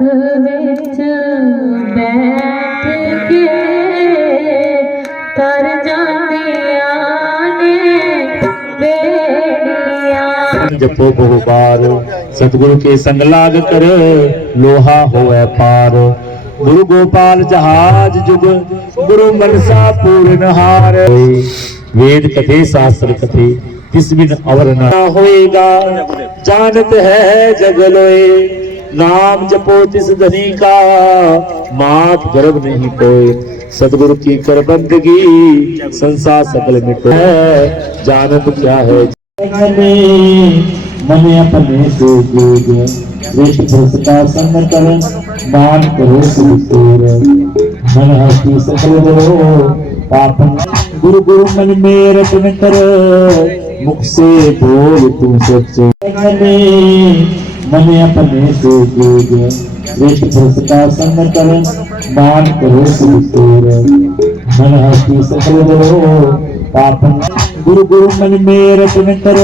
विच बैठ के कर जांदियां ने बेड़ियां। जपो बहु बार सतगुरु के संग लाग कर लोहा होए पार। गुरु गोपाल जहाज जुग गुरु मनसा पूर्ण हार। वेद कथे शास्त्र कथे किस बिन अवर न होएगा। जानत है जग लोए नाम जपो तिस धनी का। मात गर्भ नहीं कोई सतगुरु की कर बंदगी। संसार सकल मिटो है जानत क्या है। मन अपने से जोग श्रेष्ठ पुरुष का संग कर मान करो सुर। मन हस्ती सकल दो पापन गुरु गुरु मन में रटन कर। मुख से बोल तू सच मन अपने से जोग श्रेष्ठ पुरुष का संग कर मान करो सुर। मन हस्ती सकल दो पापन गुरु गुरु मन में रटन कर।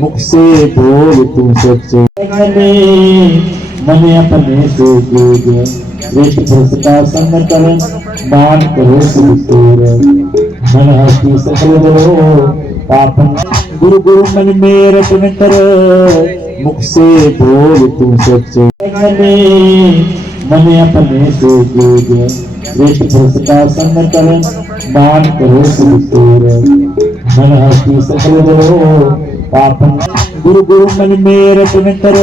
मुख से बोल तू सच मन अपने से जोग श्रेष्ठ पुरुष का संग कर मान करो सुर। मन हस्ती सकल दो पापन गुरु गुरु मन में रटन कर। मुख से बोल तू सच मन अपने से जोग श्रेष्ठ पुरुष का संग कर मान करो सुर। मन हस्ती सकल दो पापन गुरु गुरु मन में रटन कर।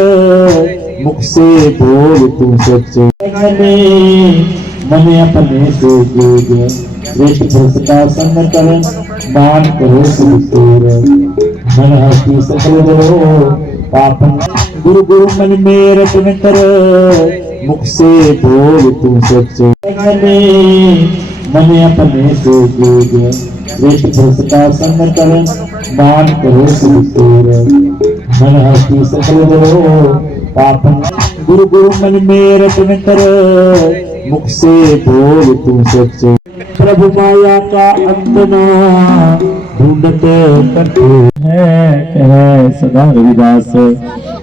मुख से बोल तू सच मन अपने से जोग श्रेष्ठ पुरुष का संग कर मान करो सुर। मन हस्ती सकल दो पापन गुरु गुरु मन में रटन कर। मुख से बोल तू सच मन अपने से जोग श्रेष्ठ पुरुष का संग कर मान करो सुर। मन हस्ती सकल दो पापन गुरु गुरु मन में रटन कर। मुख से बोल तू सच प्रभु माया का अंत ना ढूंढत कठिन है सदा रविदास।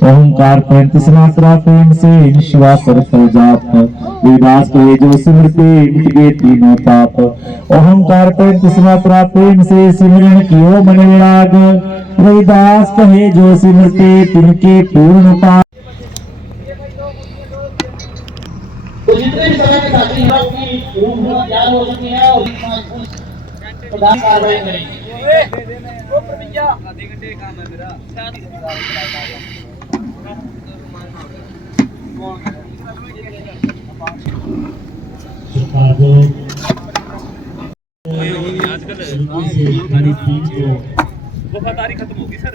ओंकार पैंतीस मात्रा प्रेम से शिवा कर फल जाप। रविदास कहे जो सिमरते मिट गए तीनों पाप। ओंकार पैंतीस मात्रा प्रेम से सिमरन कियो मन लाग। रविदास कहे जो सिमरते तिनके पूर्ण पाप। तो जितने भी समय के साथी युवक की रूह ज्ञान हो चुकी है और प्रधान कार्रवाई करेंगे। आधे घंटे काम है मेरा। वफादारी खत्म होगी सर।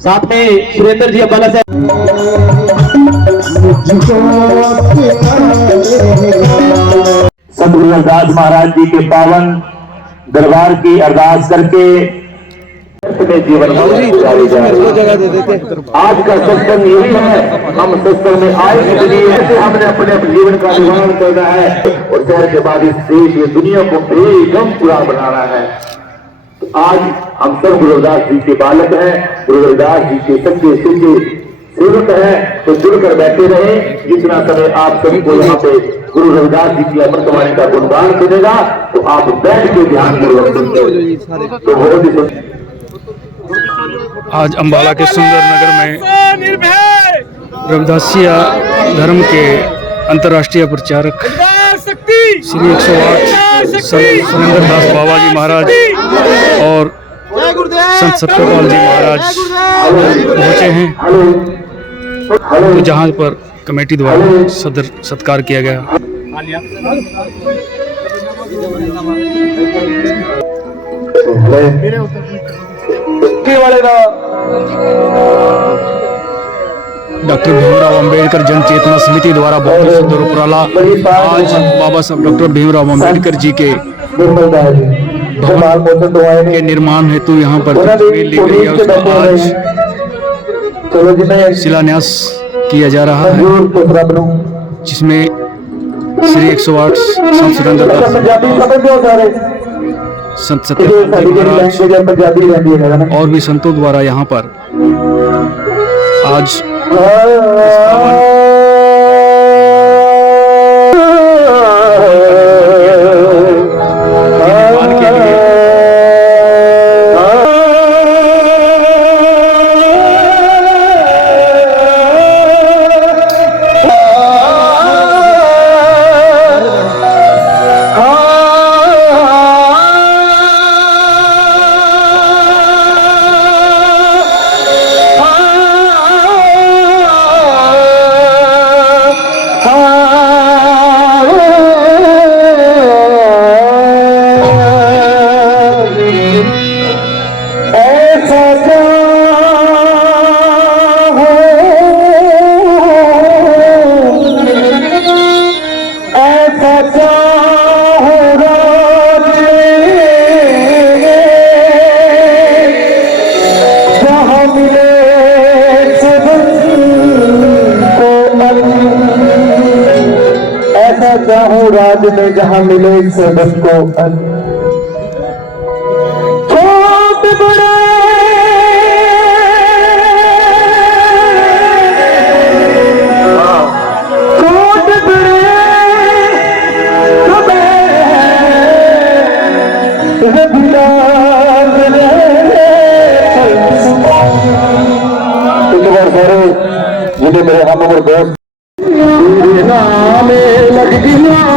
साथ में सुरेंद्र जी अब्बाला से सतगुरु रविदास महाराज जी के पावन दरबार की अरदास करके जीवन आज का सत्संग यही है। हम सत्संग में आए इसलिए हमने अपने अपने जीवन का निर्माण करना है और शहर के बाद इस देश ये दुनिया को बेगम पूरा बनाना है। तो आज हम सब गुरु रविदास जी के बालक हैं, गुरु रविदास जी के सच्चे सच्चे सेवक हैं। तो जुड़कर बैठे रहे। जितना समय आप सभी को यहाँ पे गुरु रविदास जी की अमृतवाणी का गुणगान सुनेगा तो आप बैठ के ध्यान पूर्वक सुनते। तो बहुत ही आज अम्बाला के सुंदर नगर में रविदासिया धर्म के अंतर्राष्ट्रीय प्रचारक श्री 108 सुरेंद्र दास बाबा जी महाराज और संत सत्यपाल जी महाराज पहुंचे हैं। तो जहां पर कमेटी द्वारा सदर सत्कार किया गया। डॉक्टर भीमराव अंबेडकर जन चेतना समिति द्वारा बहुत ही सुंदर उपराला आज बाबा साहब डॉक्टर भीमराव अंबेडकर जी के भवन के निर्माण हेतु यहाँ पर तस्वीर ली गई है। उसका आज शिलान्यास किया जा रहा है जिसमें श्री 108 संत सुरेंद्र दास संत सत्यपाल जी महाराज और भी संतों द्वारा यहाँ पर आज चाहूं राज में जहां मिले सबको छोट बड़े छोट बड़े मेरे हम उम्र दोस्त नामे लग गया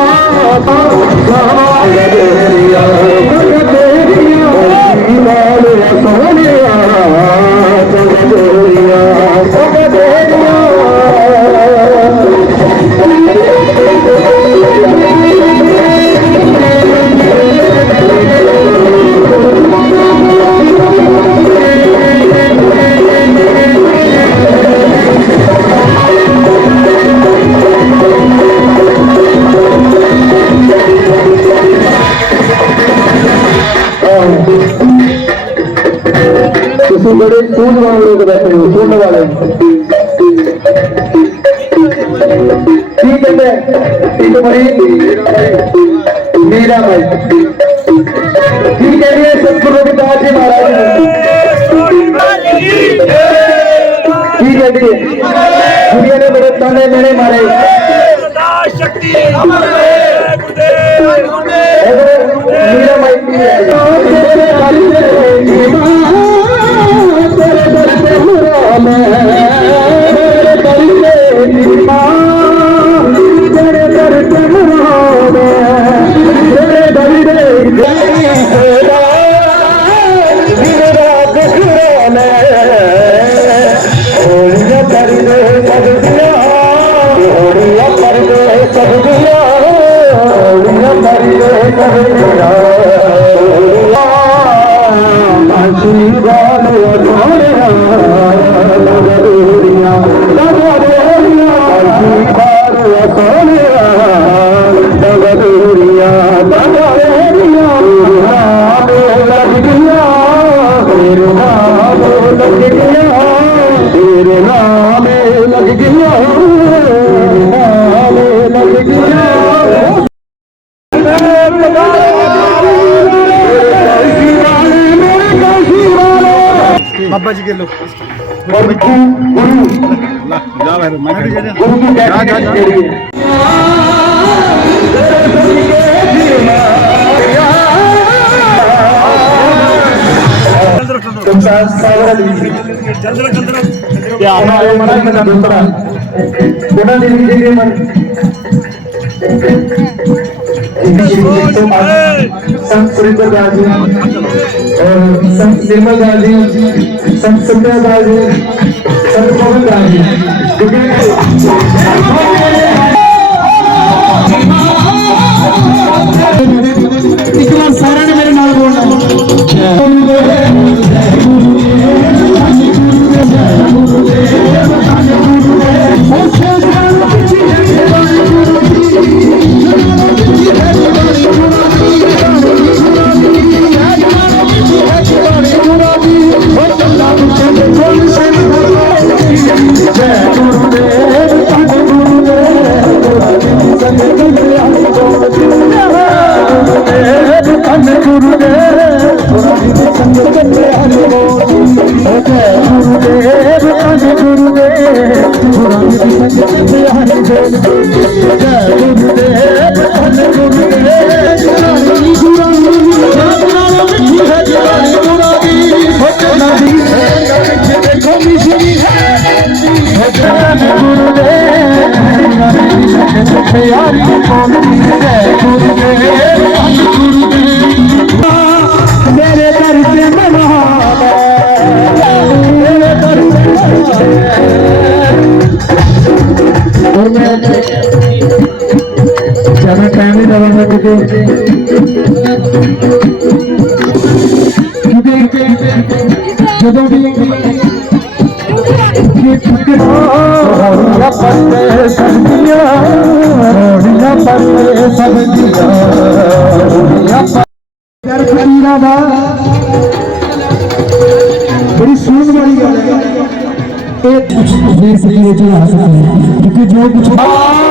किसी बड़े सूझ वाले लोग बैठे हो सुनने वाले ठीक है ठीक भाई मीरा भाई ठीक है ये सतगुरु रविदास जी महाराज ठीक है दुनिया ने बड़े ताने मेरे मारे मीरा भाई बाबा जी के लोग गुरु संत सूर्यप्रकाश जी और संत निर्मलदास जी संत सत्यदास जी संत गोविंददास जी एक बार सारा ने मेरे नाल बोलना गुरुदेव ਜਦੋਂ ਵੀ ਇਹ ਠੱਕਰਾਂ ਪੱਤੇ ਸਬਜ਼ੀਆਂ ਰੋੜੀਆਂ ਪੱਤੇ ਸਬਜ਼ੀਆਂ ਰੋੜੀਆਂ ਕਰ ਖੀਰਾ ਦਾ बड़ी सुन वाली गल है ये कुछ देर से ये जो आ सकता है क्योंकि जो कुछ आगे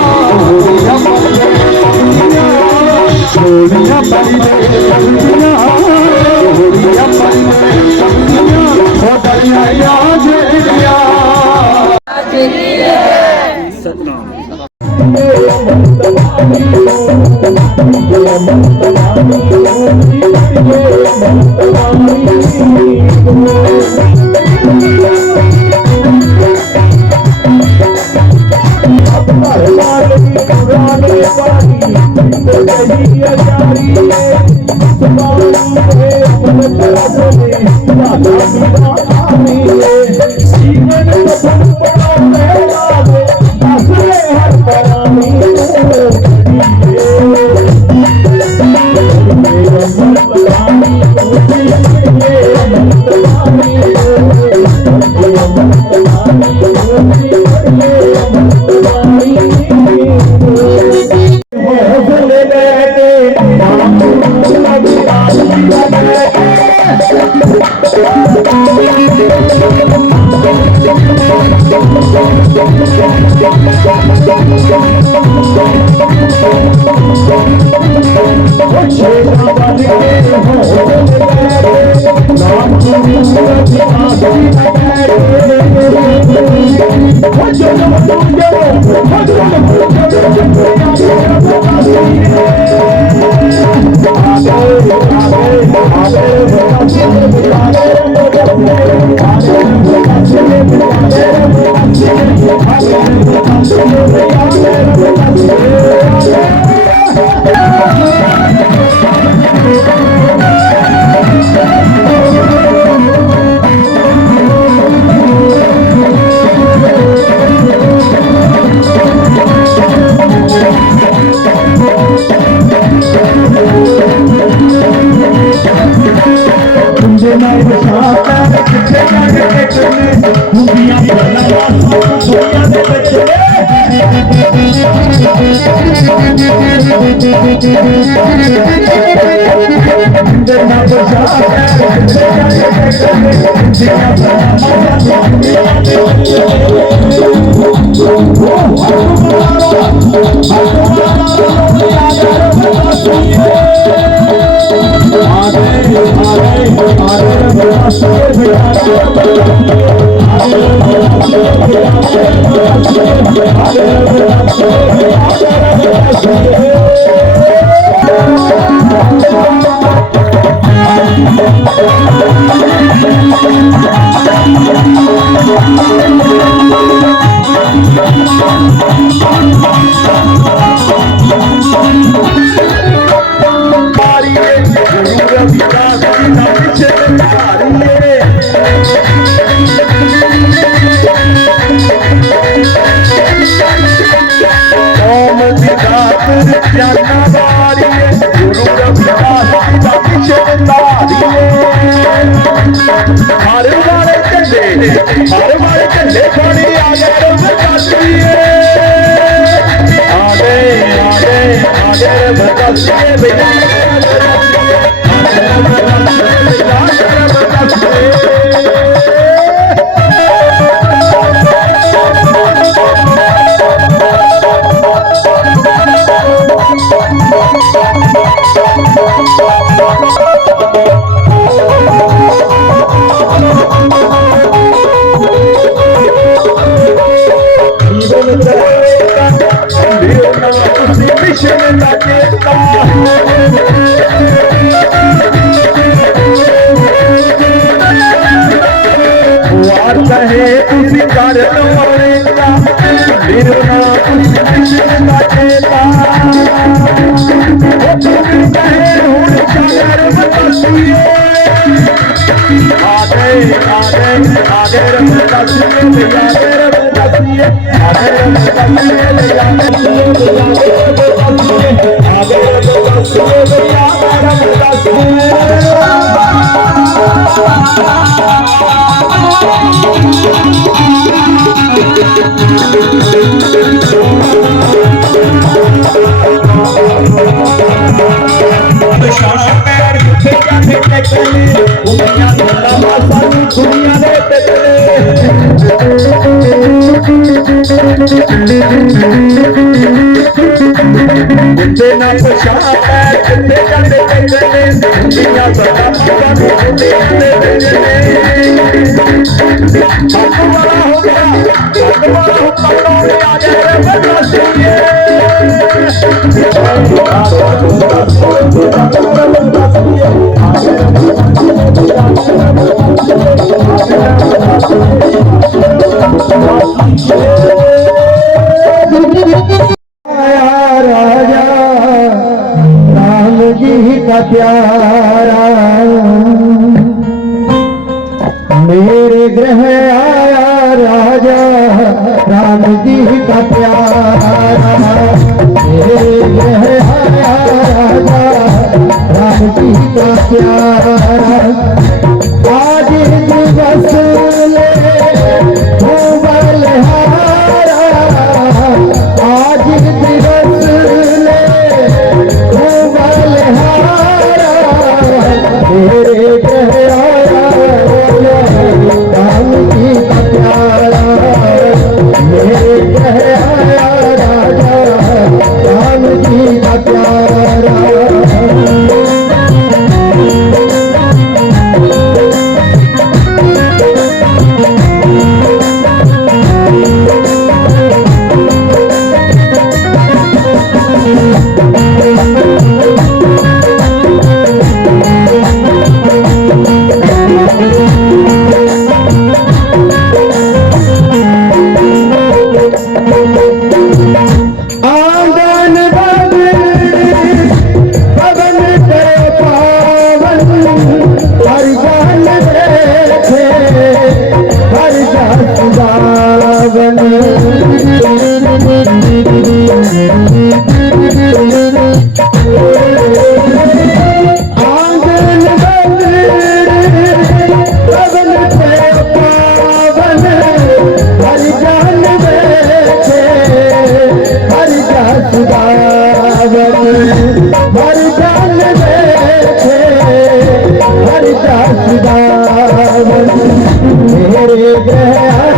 प्यारा मेरे ग्रह आया राजा राम जी का प्यारा मेरे ग्रह आया राजा राम जी का प्यारा आज दिवस ले बलहारा आज दिवस ले बलहारा मेरे ग्रह आया राम जी का प्यारा मेरे ग्रह आया राजा राम जी का प्यारा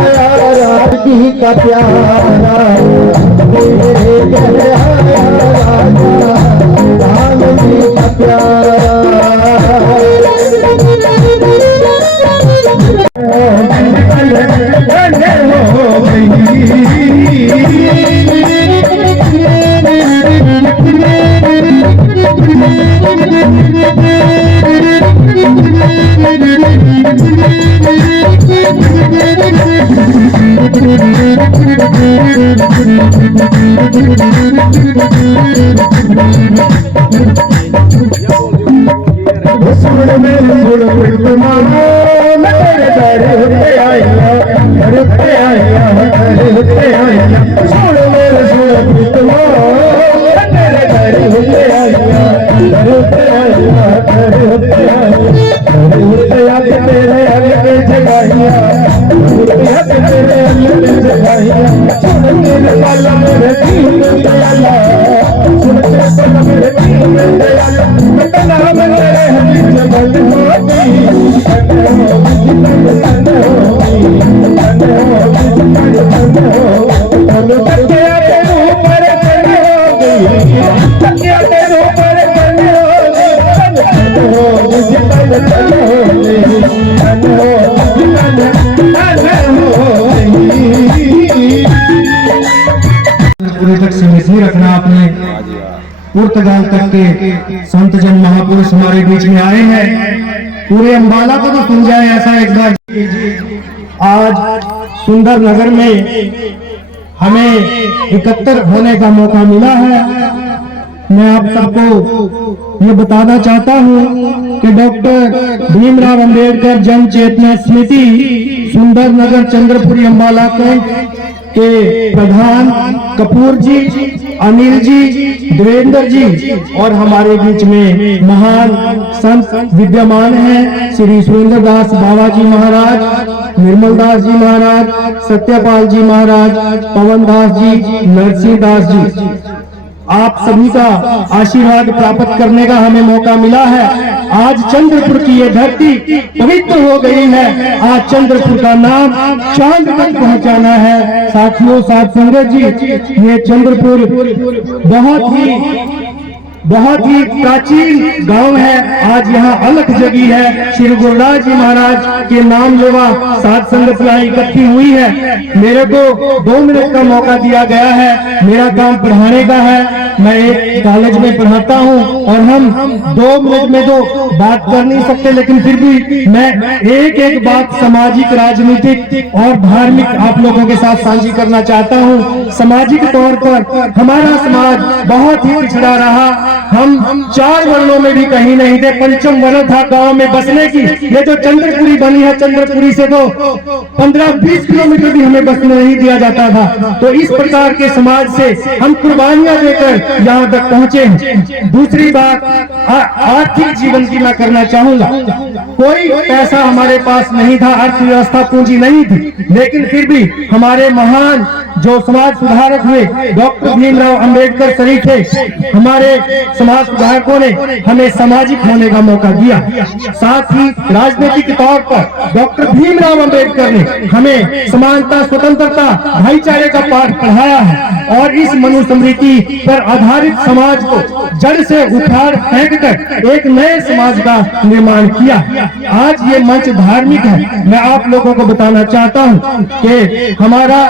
मेरे ग्रह आया राम जी का प्यारा मेरे ग्रह आया राजा राम जी का प्यारा रखना आपने पुर्तगाल तक के संत जन महापुरुष हमारे बीच में आए हैं। पूरे अंबाला को तो सुन जाए ऐसा एक बार। आज सुंदर नगर में हमें एकत्र होने का मौका मिला है। मैं आप सबको ये बताना चाहता हूँ कि डॉक्टर भीमराव अंबेडकर जन चेतना समिति सुंदर नगर चंद्रपुरी अंबाला के के प्रधान कपूर जी, अनिल जी, देवेंद्र जी और हमारे बीच में महान संत विद्यमान हैं श्री सुरेंद्र दास बाबा जी महाराज, निर्मल दास जी महाराज, सत्यपाल जी महाराज, पवन दास जी, नरसिंह दास जी। आप सभी का आशीर्वाद प्राप्त करने का हमें मौका मिला है। आज चंद्रपुर की ये धरती पवित्र हो गई है। आज चंद्रपुर का नाम चांद तक पहुंचाना है। साथियों, साथ संगत जी, ये चंद्रपुर बहुत ही प्राचीन गांव है। आज यहाँ अलख जगी है। श्री गुरुदास जी महाराज के नाम लेवा सात संगत यहाँ इकट्ठी हुई है। मेरे को 2 मिनट का मौका दिया गया है। मेरा काम पढ़ाने का है। मैं एक कॉलेज में पढ़ाता हूँ और हम 2 मिनट में तो बात कर नहीं सकते, लेकिन फिर भी मैं एक बात सामाजिक, राजनीतिक और धार्मिक आप लोगों के साथ साझी करना चाहता हूँ। सामाजिक तौर पर हमारा समाज बहुत ही पिछड़ा रहा। हम 4 वर्णों में भी कहीं नहीं थे। 5वां वर्ण था गांव में बसने की। ये जो चंद्रपुरी बनी है, चंद्रपुरी से तो 15-20 किलोमीटर भी हमें बसने नहीं दिया जाता था। तो इस प्रकार के समाज से हम कुर्बानियां देकर यहाँ तक पहुंचे हैं। दूसरी बात, आर्थिक जीवन की मैं करना चाहूंगा। कोई पैसा हमारे पास नहीं था, अर्थव्यवस्था पूंजी नहीं थी, लेकिन फिर भी हमारे महान जो समाज सुधारक हुए डॉक्टर भीमराव अंबेडकर सरी थे, हमारे समाज सुधारकों ने हमें सामाजिक होने का मौका दिया। साथ ही राजनीतिक तौर पर डॉक्टर भीमराव अंबेडकर ने हमें समानता, स्वतंत्रता, भाईचारे का पाठ पढ़ाया है और इस मनुस्मृति पर आधारित समाज को जड़ से उखाड़ फेंक कर एक नए समाज का निर्माण किया। आज ये मंच धार्मिक है। मैं आप लोगों को बताना चाहता हूँ कि हमारा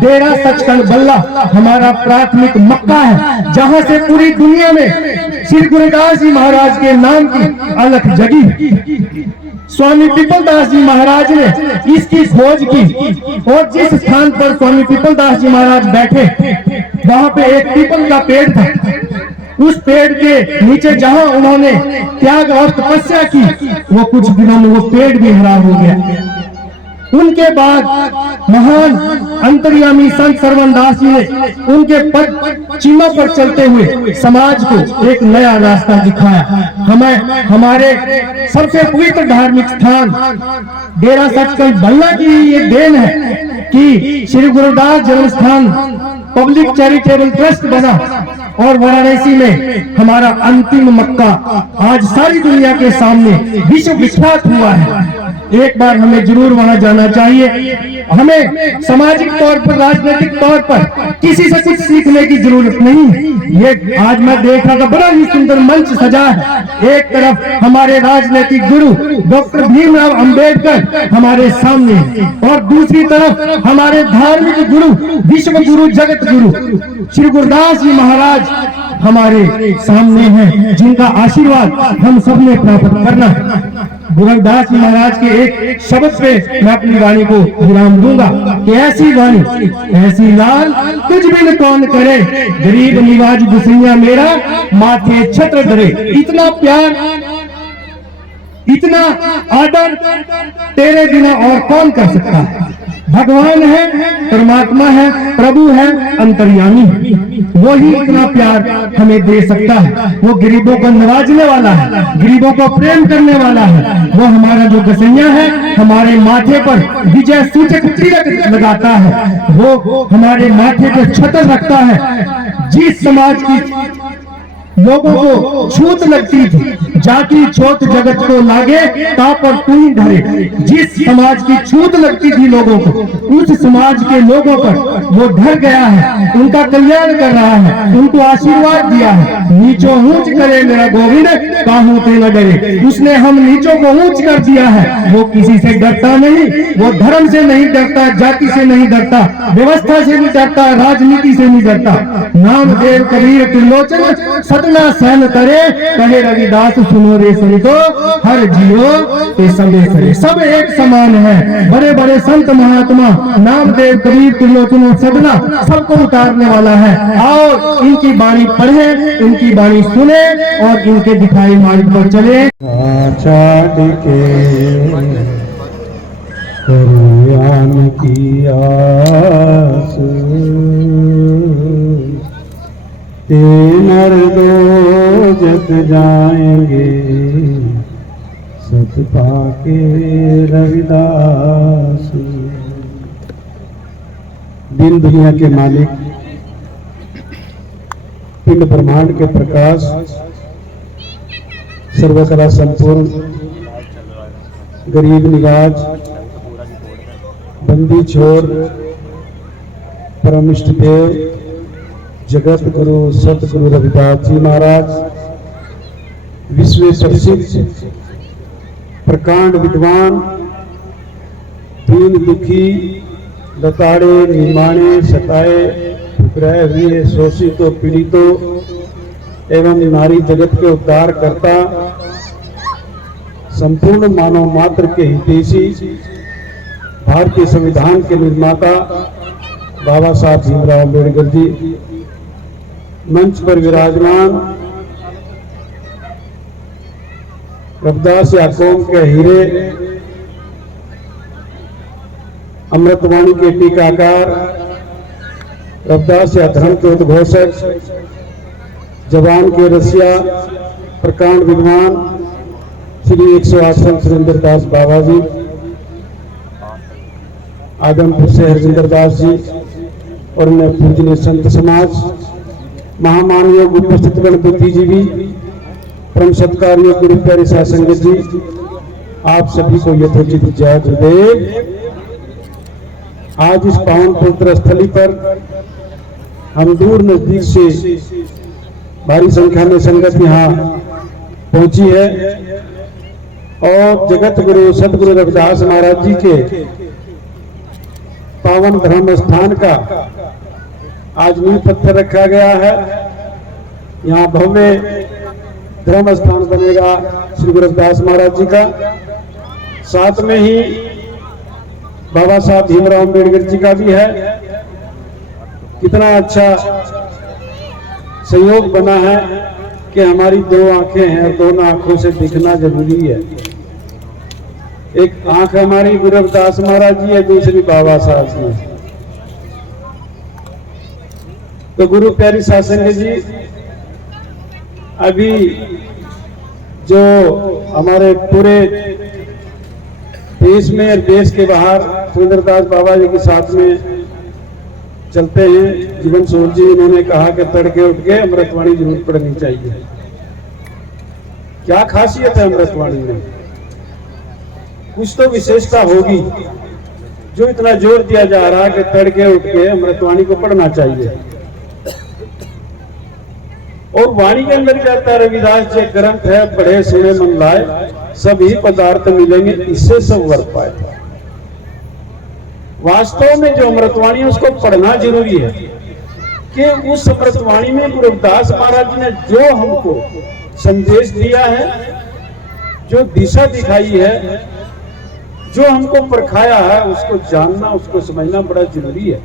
डेरा सचखंड बल्ला हमारा प्राथमिक मक्का है, जहाँ से पूरी दुनिया में श्री गुरुदास जी महाराज के नाम की अलख जगी। स्वामी पीपलदास जी महाराज ने इसकी खोज की और जिस स्थान पर स्वामी पीपलदास जी महाराज बैठे, वहाँ पे एक पीपल का पेड़ था। उस पेड़ के नीचे जहाँ उन्होंने त्याग और तपस्या की, वो कुछ दिनों में वो पेड़ भी हरा हो गया। उनके बाद महान अंतर्यामी संत सरवणदास जी ने उनके पद चिन्हों पर चलते हुए समाज को एक नया रास्ता दिखाया। हमें हमारे सबसे पवित्र धार्मिक स्थान डेरा सचखंड बल्ला की ये देन है कि श्री गुरुदास जन्म स्थान पब्लिक चैरिटेबल ट्रस्ट बना और वाराणसी में हमारा अंतिम मक्का आज सारी दुनिया के सामने विश्व विख्यात हुआ है। एक बार हमें जरूर वहां जाना चाहिए। हमें सामाजिक तौर पर, राजनीतिक तौर पर किसी से कुछ सीखने की जरूरत नहीं। ये आज मैं देख रहा था, बड़ा ही सुंदर मंच सजा है। एक तरफ हमारे राजनीतिक गुरु डॉक्टर भीमराव अंबेडकर हमारे सामने और दूसरी तरफ हमारे धार्मिक गुरु, विश्व गुरु, जगत गुरु श्री गुरुदास जी महाराज हमारे सामने हैं, जिनका आशीर्वाद हम सबने प्राप्त करना। गुरुदास जी महाराज के एक शब्द पे मैं अपनी वाणी को विराम दूंगा कि ऐसी वाणी, ऐसी लाल तुझ बिन कौन करे, गरीब निवाज गुसैया मेरा माथे छत्र धरे। इतना प्यार, इतना आदर तेरे बिना और कौन कर सकता है। भगवान है, परमात्मा है, प्रभु है, अंतर्यामी, वो ही इतना प्यार हमें दे सकता है। वो गरीबों को नवाजने वाला है, गरीबों को प्रेम करने वाला है। वो हमारा जो गसैया है, हमारे माथे पर विजय सूचक तिलक लगाता है। वो हमारे माथे पर छतर रखता है। जिस समाज की लोगों को छूत लगती थी, जाति छोट जगत को लागे तापर तू ही धरे। जिस समाज की छूत लगती थी लोगों को, उस समाज के लोगों पर वो ढर गया है, उनका कल्याण कर रहा है, उनको आशीर्वाद दिया है। नीचो ऊंच करे मेरा गोविंद, काहू ते न डरे। उसने हम नीचों को ऊंच कर दिया है। वो किसी से डरता नहीं, वो धर्म से नहीं डरता, जाति से नहीं डरता, व्यवस्था से नहीं डरता, राजनीति से नहीं डरता। नामदेव कबीर त्रिलोचन सतना सहन करे, कहे रविदास सुनो रे सरितो, हर जियो ते सबे सरे। सब एक समान है। बड़े बड़े संत महात्मा नामदेव कबीर त्रिलोचन और सदना सबको उतारने वाला है। आओ इनकी बाणी पढ़े, इनकी बाणी सुने और इनके दिखाई मार्ग पर चले। करुयान की आस मर दो जग जाएंगे सत पाके रविदास। दिन दुनिया के मालिक, पिंड ब्रह्मांड के प्रकाश, सर्वकला संपूर्ण, गरीब निवाज, बंदी छोर, परम इष्ट देव, जगत गुरु सतगुरु रविदास जी महाराज, विश्व प्रसिद्ध प्रकांड विद्वान, दीन दुखी, लताड़े, निमाणे, सताए, ठुकराए हुए, शोषितों, पीड़ितों एवं नारी जगत के उद्धार करता, संपूर्ण मानव मात्र के हितैषी, भारतीय संविधान के निर्माता बाबा साहब भीमराव अम्बेडकर जी, मंच पर विराजमान रविदास कौम के हीरे, अमृतवाणी के टीकाकार, रविदास धर्म के उद्घोषक, जवान के रसिया, प्रकांड विद्वान श्री 108 संत सुरेंद्र दास बाबा जी, आदमपुर से हरजिंदर दास जी और अन्य पूजनीय संत समाज, महामानव उपस्थित गणपति जी भी, परम सत्कार्य गुरु प्यारे साध संगत जी, आप सभी को यथोचित जय गुरुदेव। आज इस पावन पवित्र स्थली पर हम दूर नजदीक से भारी संख्या में संगत यहाँ पहुंची है और जगत गुरु सतगुरु रविदास महाराज जी के पावन धर्म स्थान का आज नींव पत्थर रखा गया है। यहाँ भव्य धर्म स्थान बनेगा श्री गुरु रविदास महाराज जी का। साथ में ही बाबा साहब भीमराव अम्बेडकर जी का भी है। कितना अच्छा संयोग बना है कि हमारी दो आंखें हैं और दोनों आंखों से दिखना जरूरी है। एक आंख हमारी गुरु रविदास महाराज जी है, दूसरी बाबा साहब जी है। तो गुरु प्यारी साध संगत जी, अभी जो हमारे पूरे देश में और देश के बाहर सुरेंद्रदास बाबा जी के साथ में चलते हैं, जीवन सोल जी उन्होंने कहा कि तड़के उठ के अमृतवाणी जरूर पढ़नी चाहिए। क्या खासियत है अमृतवाणी में? कुछ तो विशेषता होगी जो इतना जोर दिया जा रहा है कि तड़के उठ के अमृतवाणी को पढ़ना चाहिए। और वाणी के अंदर कहता है रविदास जी ग्रंथ है, पढ़े सुने मन लाए, सभी पदार्थ मिलेंगे इससे सब वर पाए। वास्तव में जो अमृतवाणी है उसको पढ़ना जरूरी है कि उस अमृतवाणी में गुरु रविदास महाराज जी ने जो हमको संदेश दिया है, जो दिशा दिखाई है, जो हमको परखाया है, उसको जानना, उसको समझना बड़ा जरूरी है।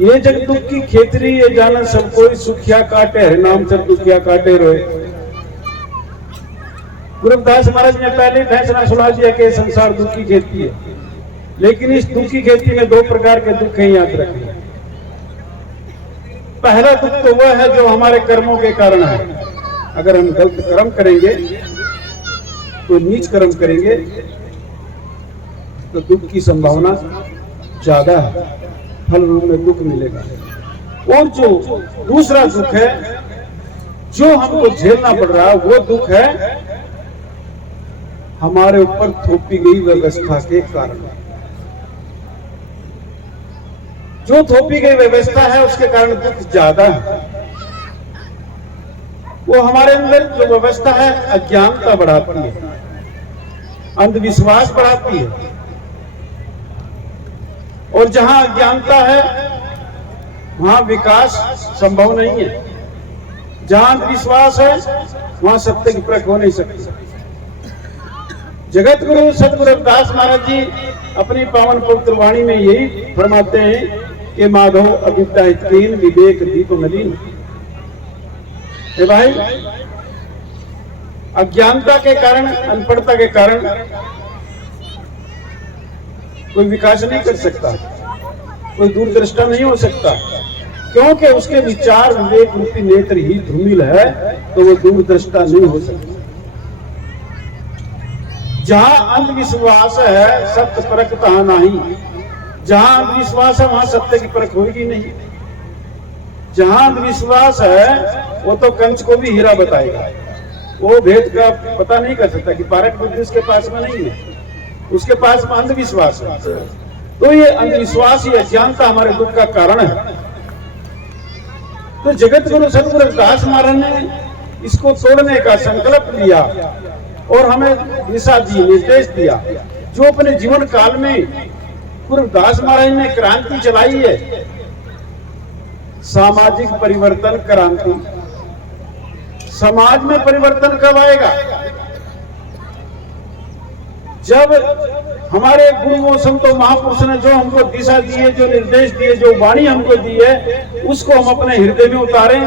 ये जग दुख की खेतरी ये जाना सब कोई, सुखिया काटे हरि नाम सर दुखिया काटे रोए। गुरु रविदास महाराज ने पहले फैसला सुना दिया कि संसार दुख की खेती है, लेकिन इस दुख की खेती में दो प्रकार के दुख हैं, याद रखिए। पहला दुख तो वह है जो हमारे कर्मों के कारण है। अगर हम गलत कर्म करेंगे, तो नीच कर्म करेंगे, तो दुख की संभावना ज्यादा है, फल रूप में दुख मिलेगा। और जो दूसरा दुख है जो हमको झेलना पड़ रहा है, वो दुख है हमारे ऊपर थोपी गई व्यवस्था के कारण। जो थोपी गई व्यवस्था है उसके कारण दुख ज्यादा है। वो हमारे अंदर जो व्यवस्था है अज्ञानता बढ़ाती है, अंधविश्वास बढ़ाती है। और जहां अज्ञानता है वहां विकास संभव नहीं है। जहां अंधविश्वास है वहां सत्य की परख हो नहीं सकती। जगत गुरु सतगुरु रविदास महाराज जी अपनी पावन पवित्र वाणी में यही फरमाते हैं कि माधव अविद्या हितकीन विवेक दीप मलिन। भाई, अज्ञानता के कारण, अनपढ़ता के कारण कोई विकास नहीं कर सकता, कोई दूरदृष्टा नहीं हो सकता। क्योंकि उसके विचार विवेक रूपी नेत्र ही धूमिल है, तो वो दूरदृष्टा नहीं हो सकता। जहां अंधविश्वास है सत्य परख तहां नहीं। जहां अंधविश्वास है वहां सत्य की परख होगी नहीं। जहां अंधविश्वास है वो तो कंच को भी हीरा बताएगा, वो भेद का पता नहीं कर सकता कि पारक बुद्धि उसके पास में नहीं है, उसके पास में अंधविश्वास है। तो ये अंधविश्वास, ये अज्ञानता हमारे दुख का कारण है। तो जगत गुरु सतगुरु रविदास महाराज ने इसको तोड़ने का संकल्प लिया और हमें दिशा दी, निर्देश दिया। जो अपने जीवन काल में गुरु रविदास महाराज ने क्रांति चलाई है, सामाजिक परिवर्तन क्रांति। समाज में परिवर्तन कब आएगा? जब हमारे गुरुओं संतों महापुरुषों ने जो हमको दिशा दी है, जो निर्देश दिए, जो वाणी हमको दी है, उसको हम अपने हृदय में उतारें,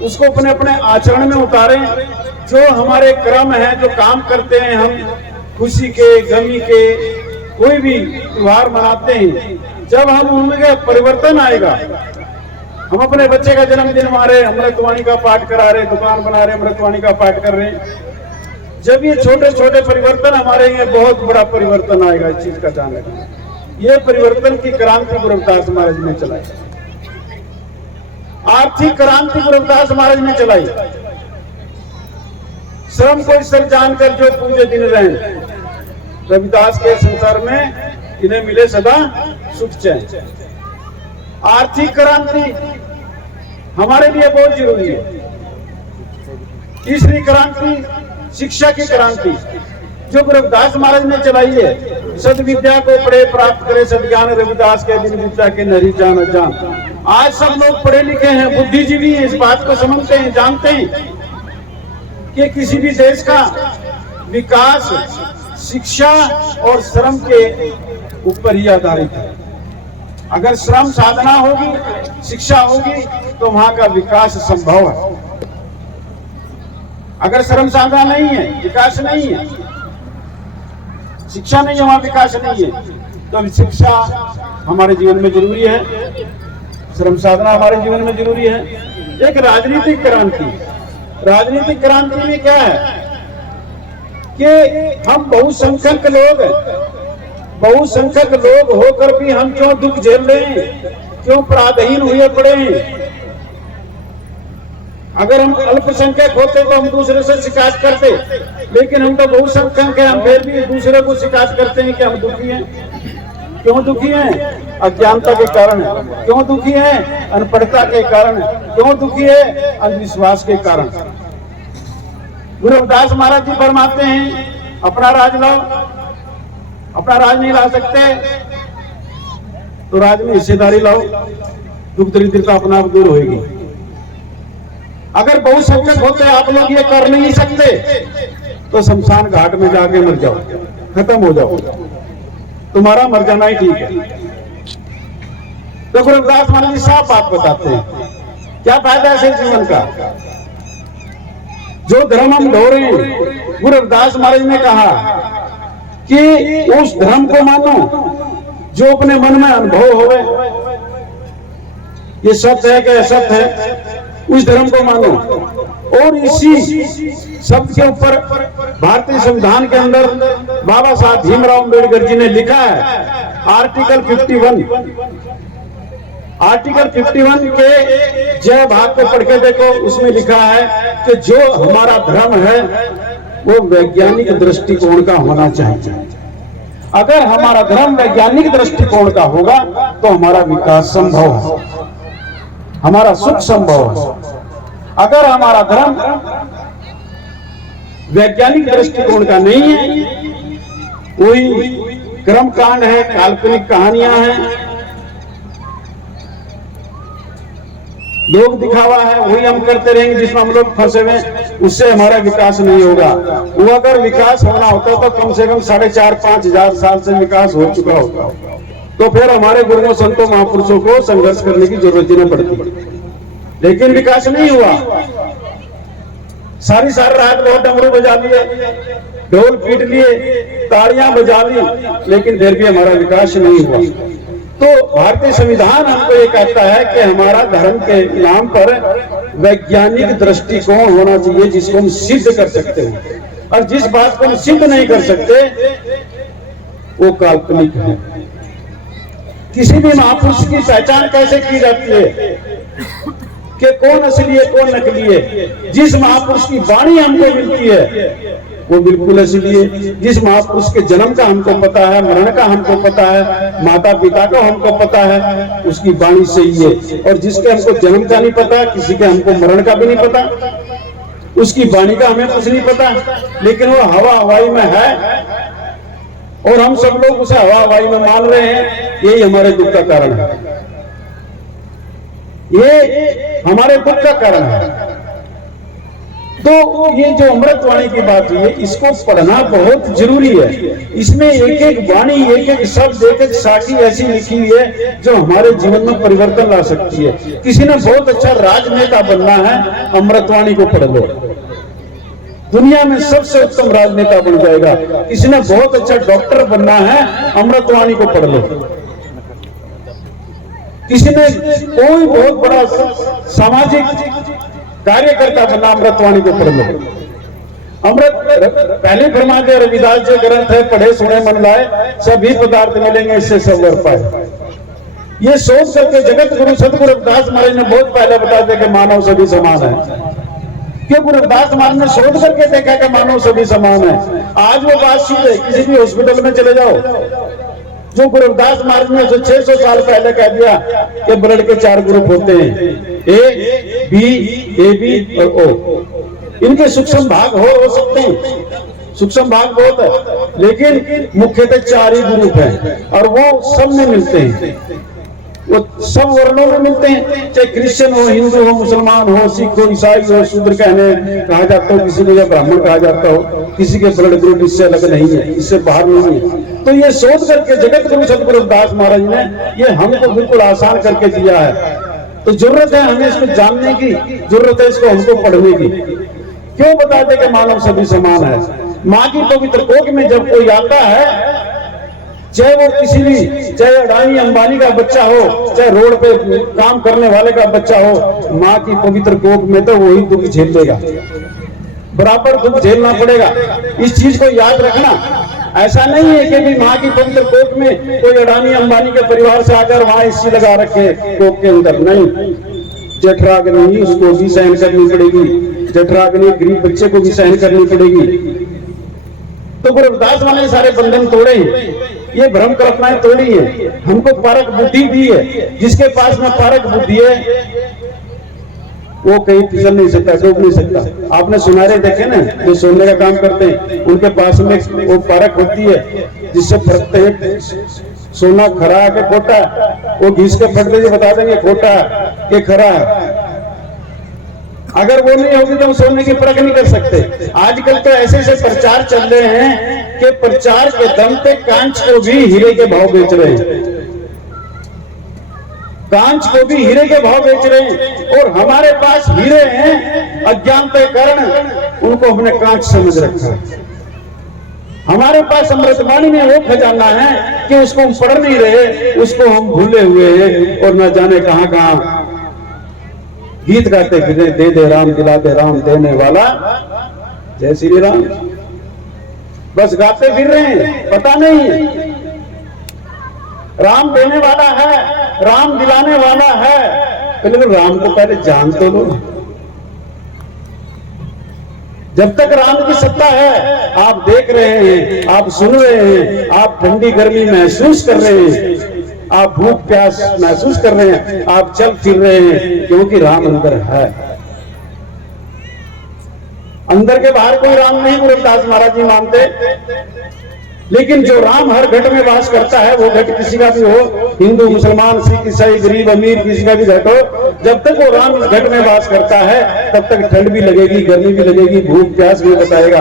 उसको अपने अपने आचरण में उतारें। जो हमारे क्रम है, जो काम करते हैं हम, खुशी के, गमी के, कोई भी त्योहार मनाते हैं, जब हम उनमें परिवर्तन आएगा। हम अपने बच्चे का जन्मदिन मना रहे, अमृतवाणी का पाठ करा रहे, दुकान बना रहे, अमृतवाणी का पाठ कर रहे हैं। जब ये छोटे छोटे परिवर्तन हमारे यहाँ, बहुत बड़ा परिवर्तन आएगा इस चीज का जान रखना। ये परिवर्तन की क्रांति गुरु रविदास महाराज ने चलाई, आर्थिक क्रांति गुरु रविदास महाराज ने चलाई। श्रम को ईश्वर जानकर जो पूजे दिन रहे, रविदास के संसार में इन्हें मिले सदा सुख चैन। आर्थिक क्रांति हमारे लिए बहुत जरूरी है। तीसरी क्रांति शिक्षा की क्रांति जो गुरु रविदास महाराज ने चलाई है। सद विद्या को पढ़े प्राप्त करे सदज्ञान, रविदास के बिन विद्या के नरी जान अजान। आज सब लोग पढ़े लिखे हैं, बुद्धिजीवी हैं, इस बात को समझते हैं, जानते हैं कि किसी भी देश का विकास शिक्षा और श्रम के ऊपर ही आधारित है। अगर श्रम साधना होगी, शिक्षा होगी, तो वहां का विकास संभव है। अगर श्रम साधना नहीं है, विकास नहीं है, शिक्षा नहीं है, वहां विकास नहीं है। तो शिक्षा हमारे जीवन में जरूरी है, श्रम साधना हमारे जीवन में जरूरी है। एक राजनीतिक क्रांति, राजनीतिक क्रांति में क्या है कि हम बहुसंख्यक लोग हैं, बहुसंख्यक लोग होकर भी हम क्यों दुख झेल रहे हैं, क्यों पराधीन हुए पड़े हैं। अगर हम अल्पसंख्यक होते तो हम दूसरे से शिकायत करते, लेकिन हम तो बहुसंख्यक हैं, हम फिर भी दूसरे को शिकायत करते हैं कि हम दुखी हैं। क्यों दुखी हैं? अज्ञानता के कारण। क्यों दुखी हैं? अनपढ़ता के कारण। क्यों दुखी है? अंधविश्वास के कारण। गुरु रविदास महाराज जी फरमाते हैं, अपना राज लाओ। अपना राज नहीं ला सकते तो राज में हिस्सेदारी लाओ, दुख दरिद्रता अपना आप दूर होगी। अगर बहुसंख्यक होते आप लोग ये कर नहीं सकते तो शमशान घाट में जाके मर जाओ, खत्म हो जाओ, तुम्हारा मर जाना ही ठीक है। तो गुरु रविदास महाराज जी साफ बात बताते हैं, क्या फायदा है ऐसे जीवन का। जो धर्म हम ढो रहे हैं, गुरु रविदास महाराज ने कहा कि उस धर्म को मानो जो अपने मन में अनुभव होवे, ये सत्य है कि असत्य है, उस धर्म को मानो। और इसी शब्द के ऊपर भारतीय संविधान के अंदर बाबा साहब भीमराव अम्बेडकर जी ने लिखा है, आर्टिकल 51, आर्टिकल 51 के जय भाग को पढ़ के देखो, उसमें लिखा है कि जो हमारा धर्म है वो वैज्ञानिक दृष्टिकोण का होना चाहिए। अगर हमारा धर्म वैज्ञानिक दृष्टिकोण का होगा तो हमारा विकास संभव है, हमारा सुख संभव है। अगर हमारा धर्म वैज्ञानिक दृष्टिकोण का नहीं है, कोई कर्म कांड है, काल्पनिक कहानियां हैं, लोग दिखावा है, वही हम करते रहेंगे जिसमें हम लोग फंसे हुए, उससे हमारा विकास नहीं होगा। वो अगर विकास होना होता तो कम से कम 4,500-5 हजार साल से विकास हो चुका होगा। तो फिर हमारे गुरुओं संतों महापुरुषों को संघर्ष करने की जरूरत ही नहीं पड़ती। लेकिन विकास नहीं हुआ। सारी रात लोग डमरू बजा लिए, ढोल पीट लिए, ताड़ियां बजा ली, लेकिन फिर भी हमारा विकास नहीं हुआ। तो भारतीय संविधान हमको ये कहता है कि हमारा धर्म के नाम पर वैज्ञानिक दृष्टिकोण होना चाहिए जिसको हम सिद्ध कर सकते हैं, और जिस बात को हम सिद्ध नहीं कर सकते वो काल्पनिक है। किसी भी महापुरुष की पहचान कैसे की जाती है कि कौन असली है कौन नकली है? जिस महापुरुष की वाणी हमको मिलती है वो बिल्कुल असली है। जिस महापुरुष के जन्म का हमको पता है, मरण का हमको पता है, माता पिता का हमको पता है, उसकी वाणी सही है। और जिसके हमको जन्म का नहीं पता, किसी के हमको मरण का भी नहीं पता, उसकी वाणी का हमें कुछ नहीं पता, लेकिन वो हवा हवाई में है और हम सब लोग उसे हवा हवाई में मान रहे हैं। यही हमारे दुख का कारण है, ये हमारे दुख का कारण है। तो ये जो अमृतवाणी की बात हुई है, इसको पढ़ना बहुत जरूरी है। इसमें एक एक वाणी, एक एक शब्द, एक एक साखी ऐसी लिखी हुई है जो हमारे जीवन में परिवर्तन ला सकती है। किसी ने बहुत अच्छा राजनेता बनना है, अमृतवाणी को पढ़ लो, दुनिया में सबसे उत्तम राजनेता बन जाएगा। किसी ने बहुत अच्छा डॉक्टर बनना है, अमृतवाणी को पढ़ लो। किसी ने कोई बहुत बड़ा सामाजिक कार्यकर्ता बनना, अमृतवाणी को पढ़ लो। अमृत पहले फरमा दे रविदास जो ग्रंथ है, पढ़े सुने मन लाए, सभी पदार्थ मिलेंगे इससे सब वर पाए। ये सोच करके जगत गुरु सतगुरु रविदास महाराज ने बहुत पहले बता दिया कि मानव सभी समान है। क्यों? गुरु रविदास महाराज ने सोच करके देखा कि मानव सभी समान है। आज वो बात सीधे किसी भी हॉस्पिटल में चले जाओ, जो गुरु रविदास महाराज ने 600 साल पहले कह दिया कि ब्लड के 4 ग्रुप होते हैं, ए बी और ओ। इनके सूक्ष्म भाग हो सकते हैं, सूक्ष्म भाग बहुत है, लेकिन मुख्यतः 4 ही ग्रुप हैं और वो सब में मिलते हैं, वो सब वर्णों में मिलते हैं। चाहे क्रिश्चियन हो, हिंदू हो, मुसलमान हो, सिख हो, ईसाई हो, शूद्र कहने कहा जाता हो, किसी को ब्राह्मण कहा जाता हो, किसी के ब्लड ग्रुप इससे अलग नहीं है, इससे बाहर नहीं है। तो ये सोच करके जगत गुरु सतगुरु रविदास महाराज ने ये हमको बिल्कुल आसान करके दिया है। तो जरूरत है हमें इसको जानने की, जरूरत है इसको हमको पढ़ने की। क्यों बता दे कि मानव सभी समान है? माँ की पवित्र कोख में जब कोई आता है, चाहे वो किसी भी, चाहे अडानी अंबानी का बच्चा हो, चाहे रोड पे काम करने वाले का बच्चा हो, माँ की पवित्र कोख में तो वही दुख झेलेगा, बराबर दुख झेलना पड़ेगा। इस चीज को याद रखना। ऐसा नहीं है कि भी माँ की पवित्र कोख में कोई अडानी अंबानी के परिवार से आकर वहां एसी लगा रखे कोख के अंदर, नहीं। जठराग्नि उसको भी सहन करनी पड़ेगी, जठराग्नि गरीब बच्चे को भी सहन करनी पड़ेगी। तो गुरु रविदास महाराज ने सारे बंधन तोड़े हैं, ये भ्रम कल्पनाएं तोड़ी है, हमको पारक बुद्धि दी है। जिसके पास में पारक बुद्धि है वो कहीं फिसल नहीं सकता, डूब नहीं सकता। आपने सुनारे देखे ना जो सोने का काम करते हैं, उनके पास में वो पारक होती है जिससे फटते हैं सोना खरा है कि खोटा, वो घिस के फट देंगे, बता देंगे खोटा कि खरा है। अगर वो नहीं होगी तो हम सोने की परख नहीं कर सकते। आजकल तो ऐसे ऐसे प्रचार चल रहे हैं कि प्रचार के दम पे कांच को भी हीरे के भाव बेच रहे हैं, कांच को भी हीरे के भाव बेच रहे हैं। और हमारे पास हीरे हैं, अज्ञानता के कारण उनको हमने कांच समझ रखा है। हमारे पास अमृतवाणी में वो खजाना है कि उसको हम पढ़ नहीं रहे, उसको हम भूले हुए हैं और न जाने कहां कहां गीत गाते फिरे, दे दे राम दिला दे राम देने वाला जय श्री राम, बस गाते फिर रहे हैं, पता नहीं है राम देने वाला है, राम दिलाने वाला है। लेकिन राम को पहले जान तो लो। जब तक राम की सत्ता है, आप देख रहे हैं, आप सुन रहे हैं, आप ठंडी गर्मी महसूस कर रहे हैं, आप भूख प्यास महसूस कर रहे हैं, आप चल फिर रहे हैं, क्योंकि राम अंदर है। अंदर के बाहर कोई राम नहीं गुरु रविदास महाराज जी मानते, लेकिन जो राम हर घट में वास करता है, वो घट किसी का भी हो, हिंदू मुसलमान सिख ईसाई गरीब अमीर किसी का भी घट हो, जब तक वो राम इस घट में वास करता है तब तक ठंड भी लगेगी, गर्मी भी लगेगी, भूख प्यास भी बताएगा।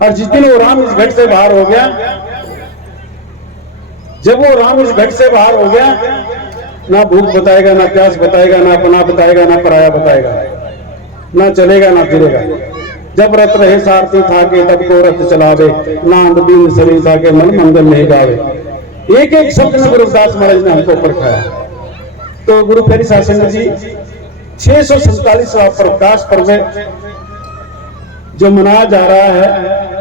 और जिस दिन वो राम इस घट से बाहर हो गया, जब वो राम इस घट से बाहर हो गया, ना भूख बताएगा, ना प्यास बताएगा, ना अपना बताएगा, ना पराया बताएगा, ना चलेगा ना फिरेगा। जब रत रहे सारथी था के तब को रथ चलावे, नांद बीन सरिता के मन मंगल नहीं गावे। एक एक शब्द में गुरु रविदास महाराज ने हमको परखा है। तो गुरु प्यारी साध संगत जी 647वां प्रकाश पर्व जो मनाया जा रहा है,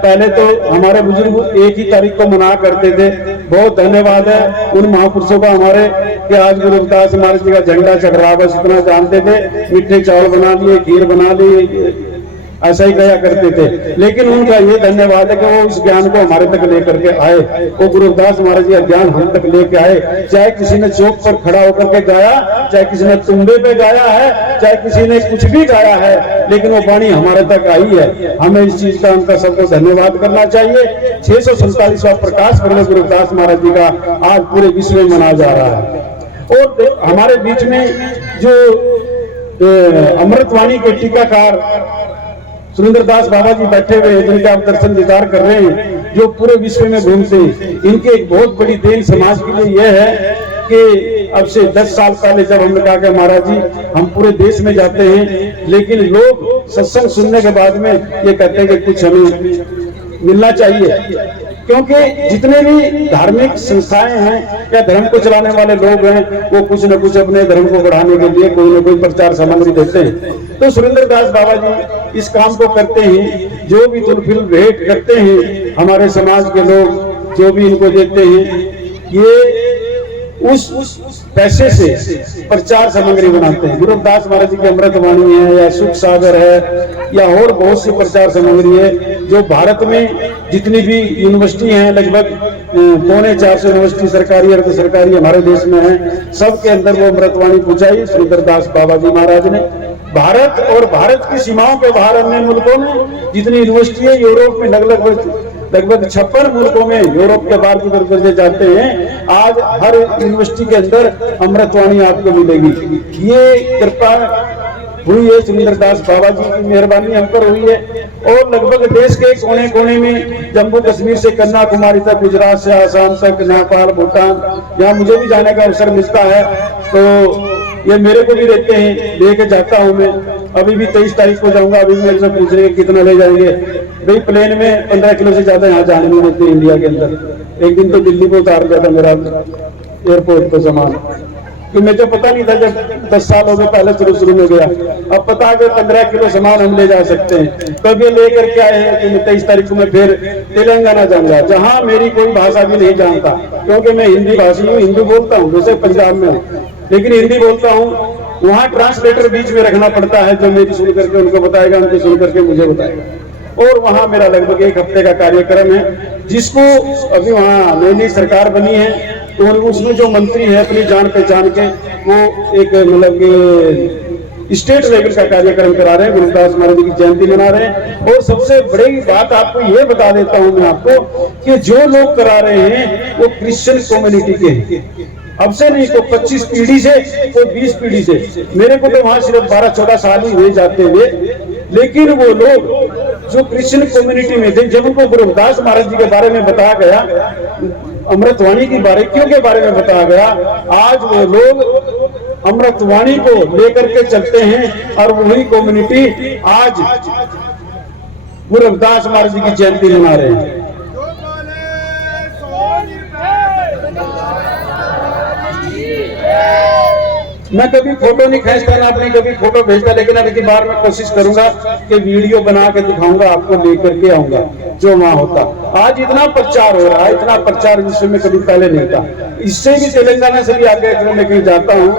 पहले तो हमारे बुजुर्ग 1 ही तारीख को मना करते थे। बहुत धन्यवाद है उन महापुरुषों का हमारे कि आज गुरु रविदास महाराज जी का झंडा चढ़ रहा है, बस इतना जानते थे। मीठे चावल बना लिए, खीर बना ली, ऐसा ही कहा करते थे। लेकिन उनका ये धन्यवाद है कि वो इस ज्ञान को हमारे तक लेकर के आए। वो गुरु रविदास महाराज जी का ज्ञान हम तक लेके आए। चाहे किसी ने चौक पर खड़ा होकर के गाया, चाहे किसी ने तुम्बे पे गाया है, चाहे किसी ने कुछ भी गाया है, लेकिन वो वाणी हमारे तक आई है। हमें इस चीज का उनका सबको धन्यवाद करना चाहिए। 647वां प्रकाश पर्व गुरु रविदास महाराज जी का आज पूरे विश्व में मनाया जा रहा है। और हमारे बीच में जो अमृतवाणी के टीकाकार सुरेंद्र दास बाबा जी बैठे हुए हैं, जिनके आप दर्शन दीदार कर रहे हैं, जो पूरे विश्व में घूमते हैं। इनके एक बहुत बड़ी देन समाज के लिए यह है कि अब से 10 साल पहले जब हमने कहा कि महाराज जी हम पूरे देश में जाते हैं, लेकिन लोग सत्संग सुनने के बाद में ये कहते हैं कि कुछ हमें मिलना चाहिए, क्योंकि जितने भी धार्मिक संस्थाएं हैं या धर्म को चलाने वाले लोग हैं, वो कुछ न कुछ अपने धर्म को बढ़ाने के लिए कोई न कोई प्रचार सामग्री देते हैं। तो सुरेंद्र दास बाबा जी इस काम को करते हैं। जो भी तुलफिल भेंट करते हैं हमारे समाज के लोग, जो भी इनको देते हैं, ये उस पैसे से प्रचार सामग्री बनाते हैं। गुरु रविदास महाराज जी की अमृतवाणी है या सुख सागर है या और बहुत सी प्रचार सामग्री है, जो भारत में जितनी भी यूनिवर्सिटी हैं, लगभग 450 यूनिवर्सिटी सरकारी अर्ध सरकारी हमारे देश में है, सबके अंदर वो अमृतवाणी पहुंचाई सुरेंद्र दास बाबा जी महाराज ने। भारत और भारत की सीमाओं के बाहर अन्य मुल्कों में जितनी यूनिवर्सिटी है, यूरोप में लगभग 56 मुल्कों में, यूरोप के बाहर की तरफ जाते हैं, आज हर यूनिवर्सिटी के अंदर अमृतवाणी आपको मिलेगी। ये कृपा हुई है सुरेंद्र दास बाबा जी की मेहरबानी हम पर हुई है। और लगभग देश के कोने कोने में, जम्मू कश्मीर से कन्याकुमारी तक, गुजरात से आसाम तक, नेपाल, भूटान, यहाँ मुझे भी जाने का अवसर मिलता है, तो ये मेरे को भी देते हैं, लेके जाता हूँ मैं। अभी भी 23 तारीख को जाऊंगा। अभी मेरे से पूछ रहे कितना ले जाएंगे भाई। प्लेन में 15 किलो से ज्यादा यहाँ जाने नहीं देते इंडिया के अंदर। एक दिन तो दिल्ली को उतार दिया था मेरा एयरपोर्ट को सामान, कि मुझे पता नहीं था जब 10 साल हो गए पहले शुरू में गया। अब पता है 15 किलो सामान हम ले जा सकते हैं। तो अब ये लेकर के आए हैं कि 23 तारीख को मैं फिर तेलंगाना जाऊंगा, जहाँ मेरी कोई भाषा भी नहीं जानता, क्योंकि मैं हिंदी भाषी हूँ, हिंदी बोलता हूँ, जैसे पंजाब में हूँ लेकिन हिंदी बोलता हूँ। वहाँ ट्रांसलेटर बीच में रखना पड़ता है, जो मेरी सुन करके उनको बताएगा, उनको सुन करके मुझे बताएगा। और वहाँ मेरा लगभग 1 हफ्ते का कार्यक्रम है, जिसको अभी वहाँ नई नई सरकार बनी है, तो उसमें जो मंत्री है अपनी जान पहचान के वो एक मतलब स्टेट लेवल का कार्यक्रम करा रहे हैं। गुरु रविदास महाराज जी की जयंती मना रहे हैं। और सबसे बड़ी बात आपको ये बता देता हूँ मैं आपको, कि जो लोग करा रहे हैं वो क्रिश्चियन कम्युनिटी के हैं। अब से नहीं, तो 25 पीढ़ी से, कोई 20 पीढ़ी से। मेरे को तो वहां सिर्फ 12-14 साल ही हुए जाते हुए, लेकिन वो लोग जो क्रिश्चियन कम्युनिटी में थे, जब उनको गुरु रविदास महाराज जी के बारे में बताया गया, अमृतवाणी की बारीकियों के बारे में बताया गया, आज वो लोग अमृतवाणी को लेकर के चलते हैं। और वही कम्युनिटी आज गुरु रविदास महाराज जी की जयंती मना रहे हैं। मैं कभी फोटो नहीं खींचता, ना अपनी कभी फोटो भेजता, लेकिन अब की बार मैं कोशिश करूंगा कि वीडियो बना के दिखाऊंगा, आपको लेकर के आऊंगा जो वहां होता। आज इतना प्रचार हो रहा है, इतना प्रचार विश्व में कभी पहले नहीं था। इससे भी तेलंगाना से भी आगे मैं कहीं जाता हूँ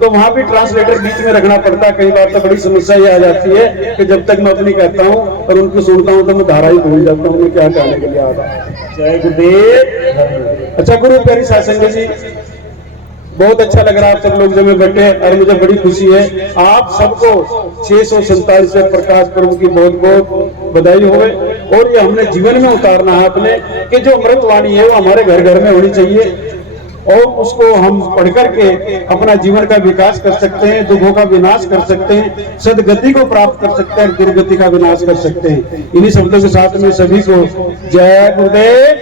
तो वहां भी ट्रांसलेटर बीच में रखना पड़ता है। कई बार तो बड़ी समस्या ये आ जाती है कि जब तक मैं अपनी कहता हूँ और उनको सुनता हूँ तो मैं धारा ही भूल जाता हूँ मैं क्या कहने के लिए आ रहा हूँ। जय गुरुदेव। अच्छा, गुरु प्यारी साध संगत जी, बहुत अच्छा लग रहा है आप सब लोग जब बैठे, और मुझे बड़ी खुशी है। आप सबको 647वें प्रकाश पर्व की बहुत बहुत बधाई होवे। और ये हमने जीवन में उतारना है अपने, कि जो अमृतवाणी है वो हमारे घर घर में होनी चाहिए, और उसको हम पढ़ करके अपना जीवन का विकास कर सकते हैं, दुखों का विनाश कर सकते हैं, सदगति को प्राप्त कर सकते हैं, दुर्गति का विनाश कर सकते हैं। इन्हीं शब्दों के साथ में सभी को जय गुरुदेव।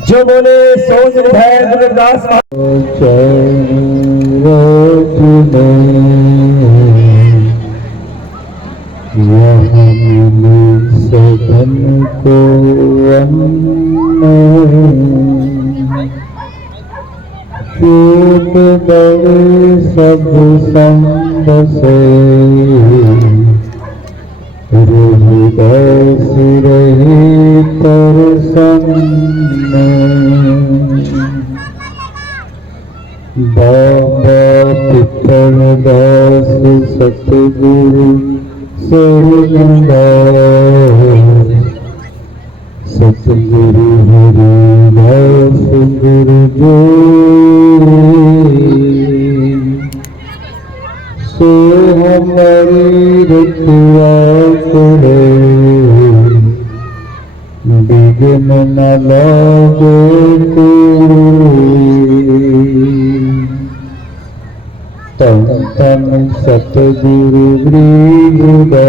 जो बोले सो निर्भय गुरु रविदास सदन को शोक बड़े सब संग से रविदास रहे प्रसन्न बाबा पिपलदास सतगुरु शरणदास सतगुरु हरिदास गुरु जो सो हमारी रखिया करे विघ्न न लागे तन तन सतगुरु वृंदास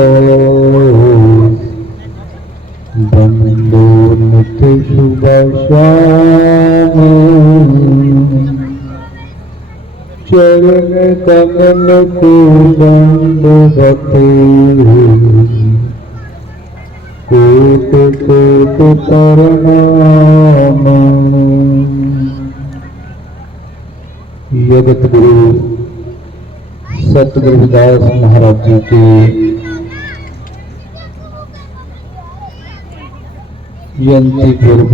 बंदो नित शुभ श्याम चरण कमल को दंडवत कोट कोट प्रणाम। जगत गुरु सतगुरु रविदास महाराज जी के जयंती पूर्व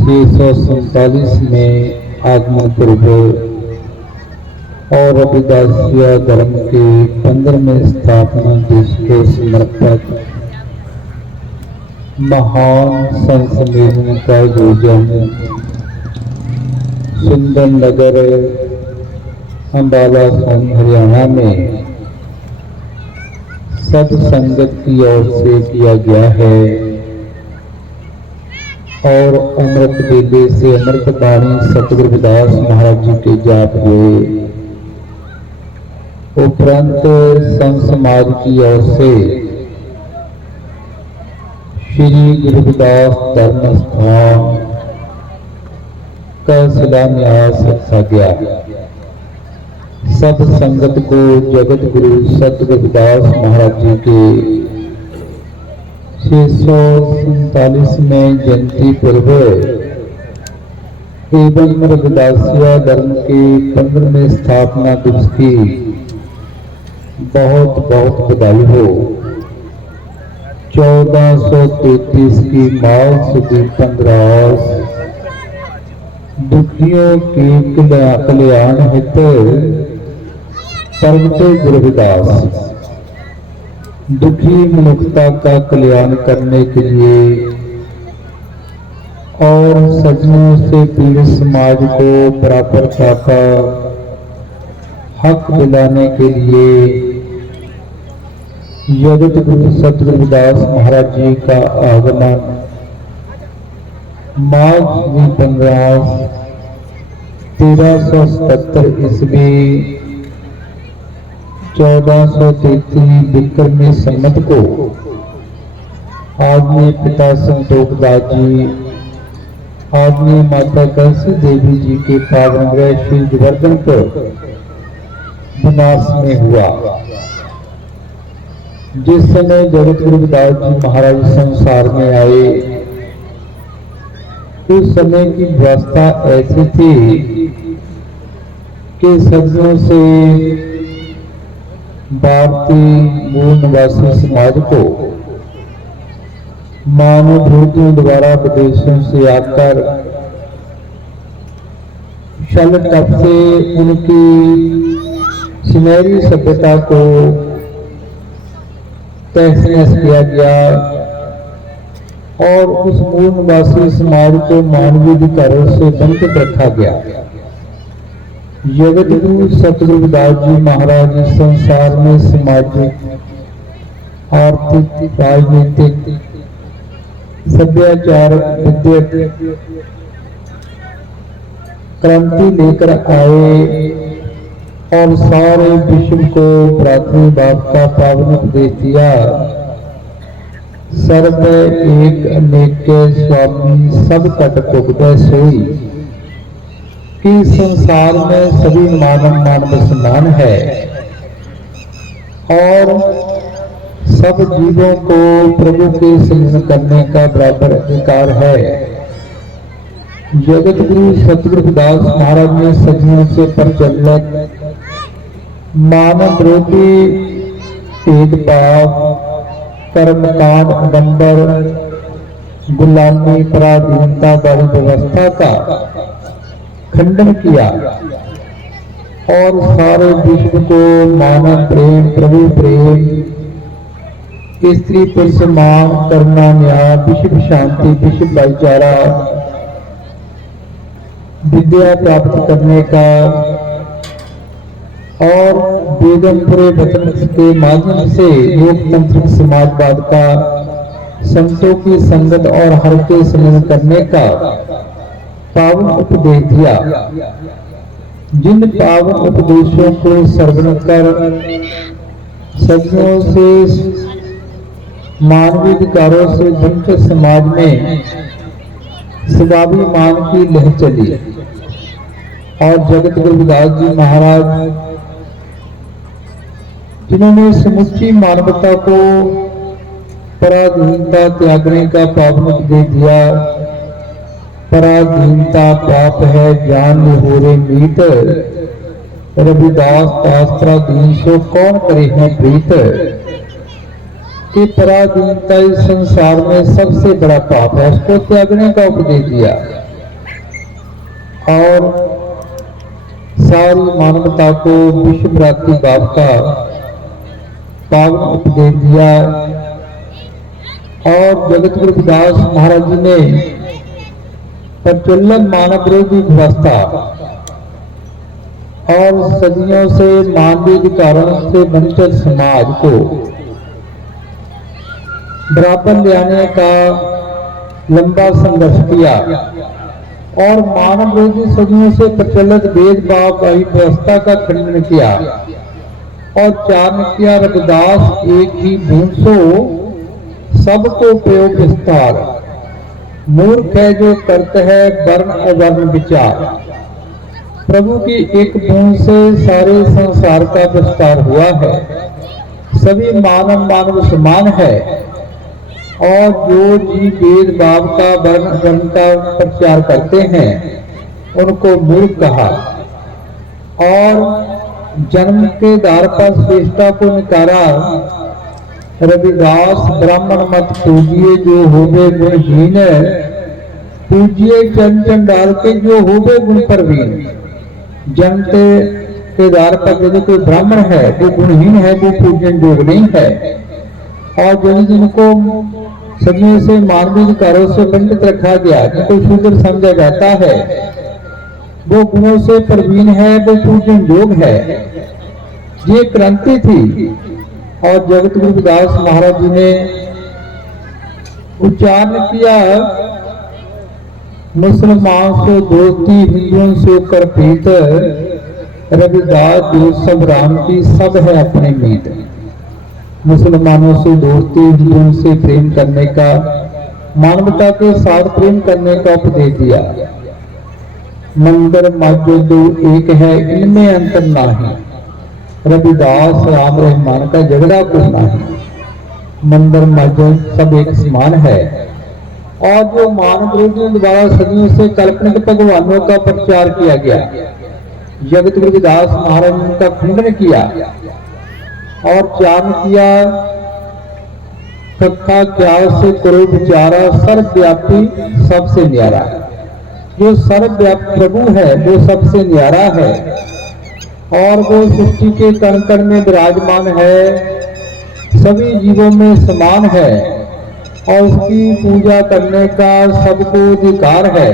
647 में आगमन पूर्व और रविदासिया धर्म के 15वें स्थापना दिवस को समर्पित महान संत सम्मेलन का आयोजन सुंदर नगर अम्बाला हरियाणा में सब संगत की ओर से किया गया है और अमृत बेले से अमृत बाणी सतगुरु रविदास महाराज जी के जाप हुए। उपरांत संत समाज की ओर से श्री गुरु रविदास धर्म स्थान का शिलान्यास रखा गया। सब संगत को जगत गुरु सतगुरु रविदास महाराज जी के 647 जयंती पूर्व एवं रविदासिया धर्म के 15वें स्थापना दिवस की बहुत बहुत बधाई हो। 1433 की माघ सुदी 15 दुखियों के कल्याण हेतु प्रगटे गुरु रविदास दुखी मनुष्यता का कल्याण करने के लिए और सज्जनों से पीड़ित समाज को बराबरता का हक दिलाने के लिए जगत गुरु सतगुरु रविदास महाराज जी का आगमन माघ 15 1377 ईस्वी 1433 विक्रमी संवत को आदरणीय पिता संतोष दास जी आदरणीय माता कलसी देवी जी के पावन ग्रह श्री गोवर्धनपुर बनारस में हुआ। जिस समय जगत गुरु रविदास जी महाराज संसार में आए उस समय की व्यवस्था ऐसी थी कि सज्जनों से भारतीय मूल निवासी समाज को मानव भूतियों द्वारा विदेशों से आकर छल टप से उनकी सुनहरी सभ्यता को तहस नहस किया गया और उस मूल निवासी समाज को मानवीय अधिकारों से वंचित रखा गया। जगत गुरु सतगुरु रविदास जी महाराज संसार में सामाजिक आर्थिक राजनीतिक सभ्याचारक विद्युत क्रांति लेकर आए और सारे विश्व को भ्रातृभाव का पावन उपदेश दिया। सर्व एक अनेक स्वामी सब तट पुगते सोई कि संसार में सभी मानव मानव समान है और सब जीवों को प्रभु के सिमरन करने का बराबर अधिकार है। जगत गुरु सतगुरु रविदास महाराज ने सदियों से प्रचलित मानव विरोधी भेदभाव, कर्मकांड, आडंबर, गुलामी, पराधीनता वाली व्यवस्था का खंडन किया और सारे विश्व को मानव प्रेम, प्रभु प्रेम, स्त्री पुरुष मान, करुणा, न्याय, विश्व शांति, विश्व भाईचारा, विद्या प्राप्त करने का और वेदमपुरे वचन के माध्यम से लोकतांत्रिक समाजवाद का, संतों की संगत और हर के सम्मान करने का पावन उपदेश दिया। जिन पावन उपदेशों को श्रवण कर सदियों से मानवीय अधिकारों से वंचित समाज में स्वाभिमान की लहर चली और जगत गुरु रविदास जी महाराज, जिन्होंने समुची मानवता को पराधीनता त्यागने का पावन उपदेश दिया। पराधीनता पाप है, जान निहोरे मीत, रविदास दास पराधीन सो कौन करे है प्रीत। कि पराधीनता इस संसार में सबसे बड़ा पाप है, उसको त्यागने का उपदेश दिया और सारी मानवता को विश्व भ्रातृ भाव का पावन उपदेश दिया। और जगत गुरु रविदास महाराज जी ने प्रचलन मानव विरोधी व्यवस्था और सदियों से मानवीय अधिकारों से वंचित समाज को बराबर लाने का लंबा संघर्ष किया और मानव विरोधी सदियों से प्रचलित भेदभाव वाली व्यवस्था का खंडन किया और चारण किया रविदास एक ही बूंद सो सबको प्रयोग विस्तार। मूर्ख है जो करते है वर्ण अवर्ण विचार। प्रभु की एक बूंद से सारे संसार का विस्तार हुआ है। सभी मानव समान है और जो जीव भेदभाव का वर्ण का प्रचार करते हैं उनको मूर्ख कहा और जन्म के आधार पर श्रेष्ठता को नकारा। रविदास ब्राह्मण मत पूजिए जो होवे गुणहीन, पूजिए चंद चंडाल के जो होवे गुण प्रवीण। जन्म के आधार पर यदि कोई ब्राह्मण है वो गुणहीन है, वो पूजन योग्य नहीं है और जिनको सदियों से मानवीय अधिकारों से वंचित रखा गया, जिनको शूद्र समझा जाता है, वो गुणों से प्रवीण है, वो पूजन योग्य है। ये क्रांति थी और जगत गुरु रविदास महाराज जी ने उच्चारण किया, मुसलमान से दोस्ती हिंदुओं से कर प्रीत, रविदास जो सब राम की सब है अपने मीत। मुसलमानों से दोस्ती, हिंदुओं से प्रेम करने का, मानवता के साथ प्रेम करने का उपदेश दिया। मंदिर मस्जिद दो एक है, इनमें अंतर नहीं। रविदास राम रहमान का झगड़ा को नहीं। मंदिर मस्जिद सब एक समान है और जो मानव विरोधियों द्वारा सदियों से काल्पनिक भगवानों का प्रचार किया गया, जगत गुरु रविदास महाराज ने उनका खंडन किया और चारण किया। कथा क्या से करो विचारा, सर्वव्यापी सबसे न्यारा। जो सर्वव्यापी प्रभु है वो सबसे न्यारा है और वो सृष्टि के कण कण में विराजमान है, सभी जीवों में समान है और उसकी पूजा करने का सबको अधिकार है।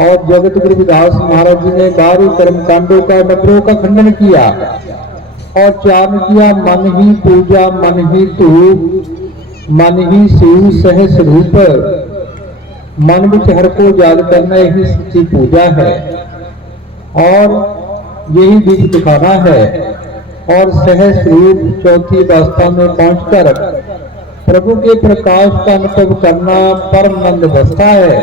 और जगत गुरु रविदास महाराज जी ने 12 कर्मकांडों का 90 का खंडन किया और चारण किया, मन ही पूजा मन ही धूप, मन ही शिव सहस रूप। मन विच हर को याद करना यही सच्ची पूजा है और यही बीच दिखाना है। और सहस रूप चौथी अवस्था में पहुंचकर प्रभु के प्रकाश का अनुभव करना परमानंद अवस्था है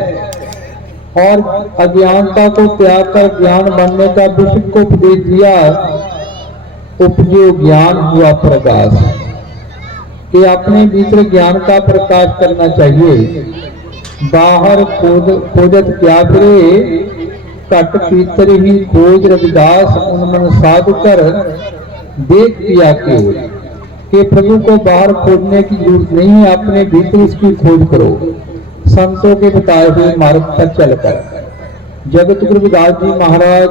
और अज्ञानता को त्याग कर ज्ञान बनने का विश्व को उपदेश दिया। उपजो ज्ञान हुआ प्रकाश, कि अपने भीतर ज्ञान का प्रकाश करना चाहिए बाहर खोजत क्या फिरे, घट पीतर ही खोज रविदास उन मन साधु कर, देख किया क्यों कि प्रभु को बाहर खोजने की जरूरत नहीं है, अपने भीतर इसकी खोज करो संतों के बताए हुए मार्ग पर चलकर। जगत गुरु रविदास जी महाराज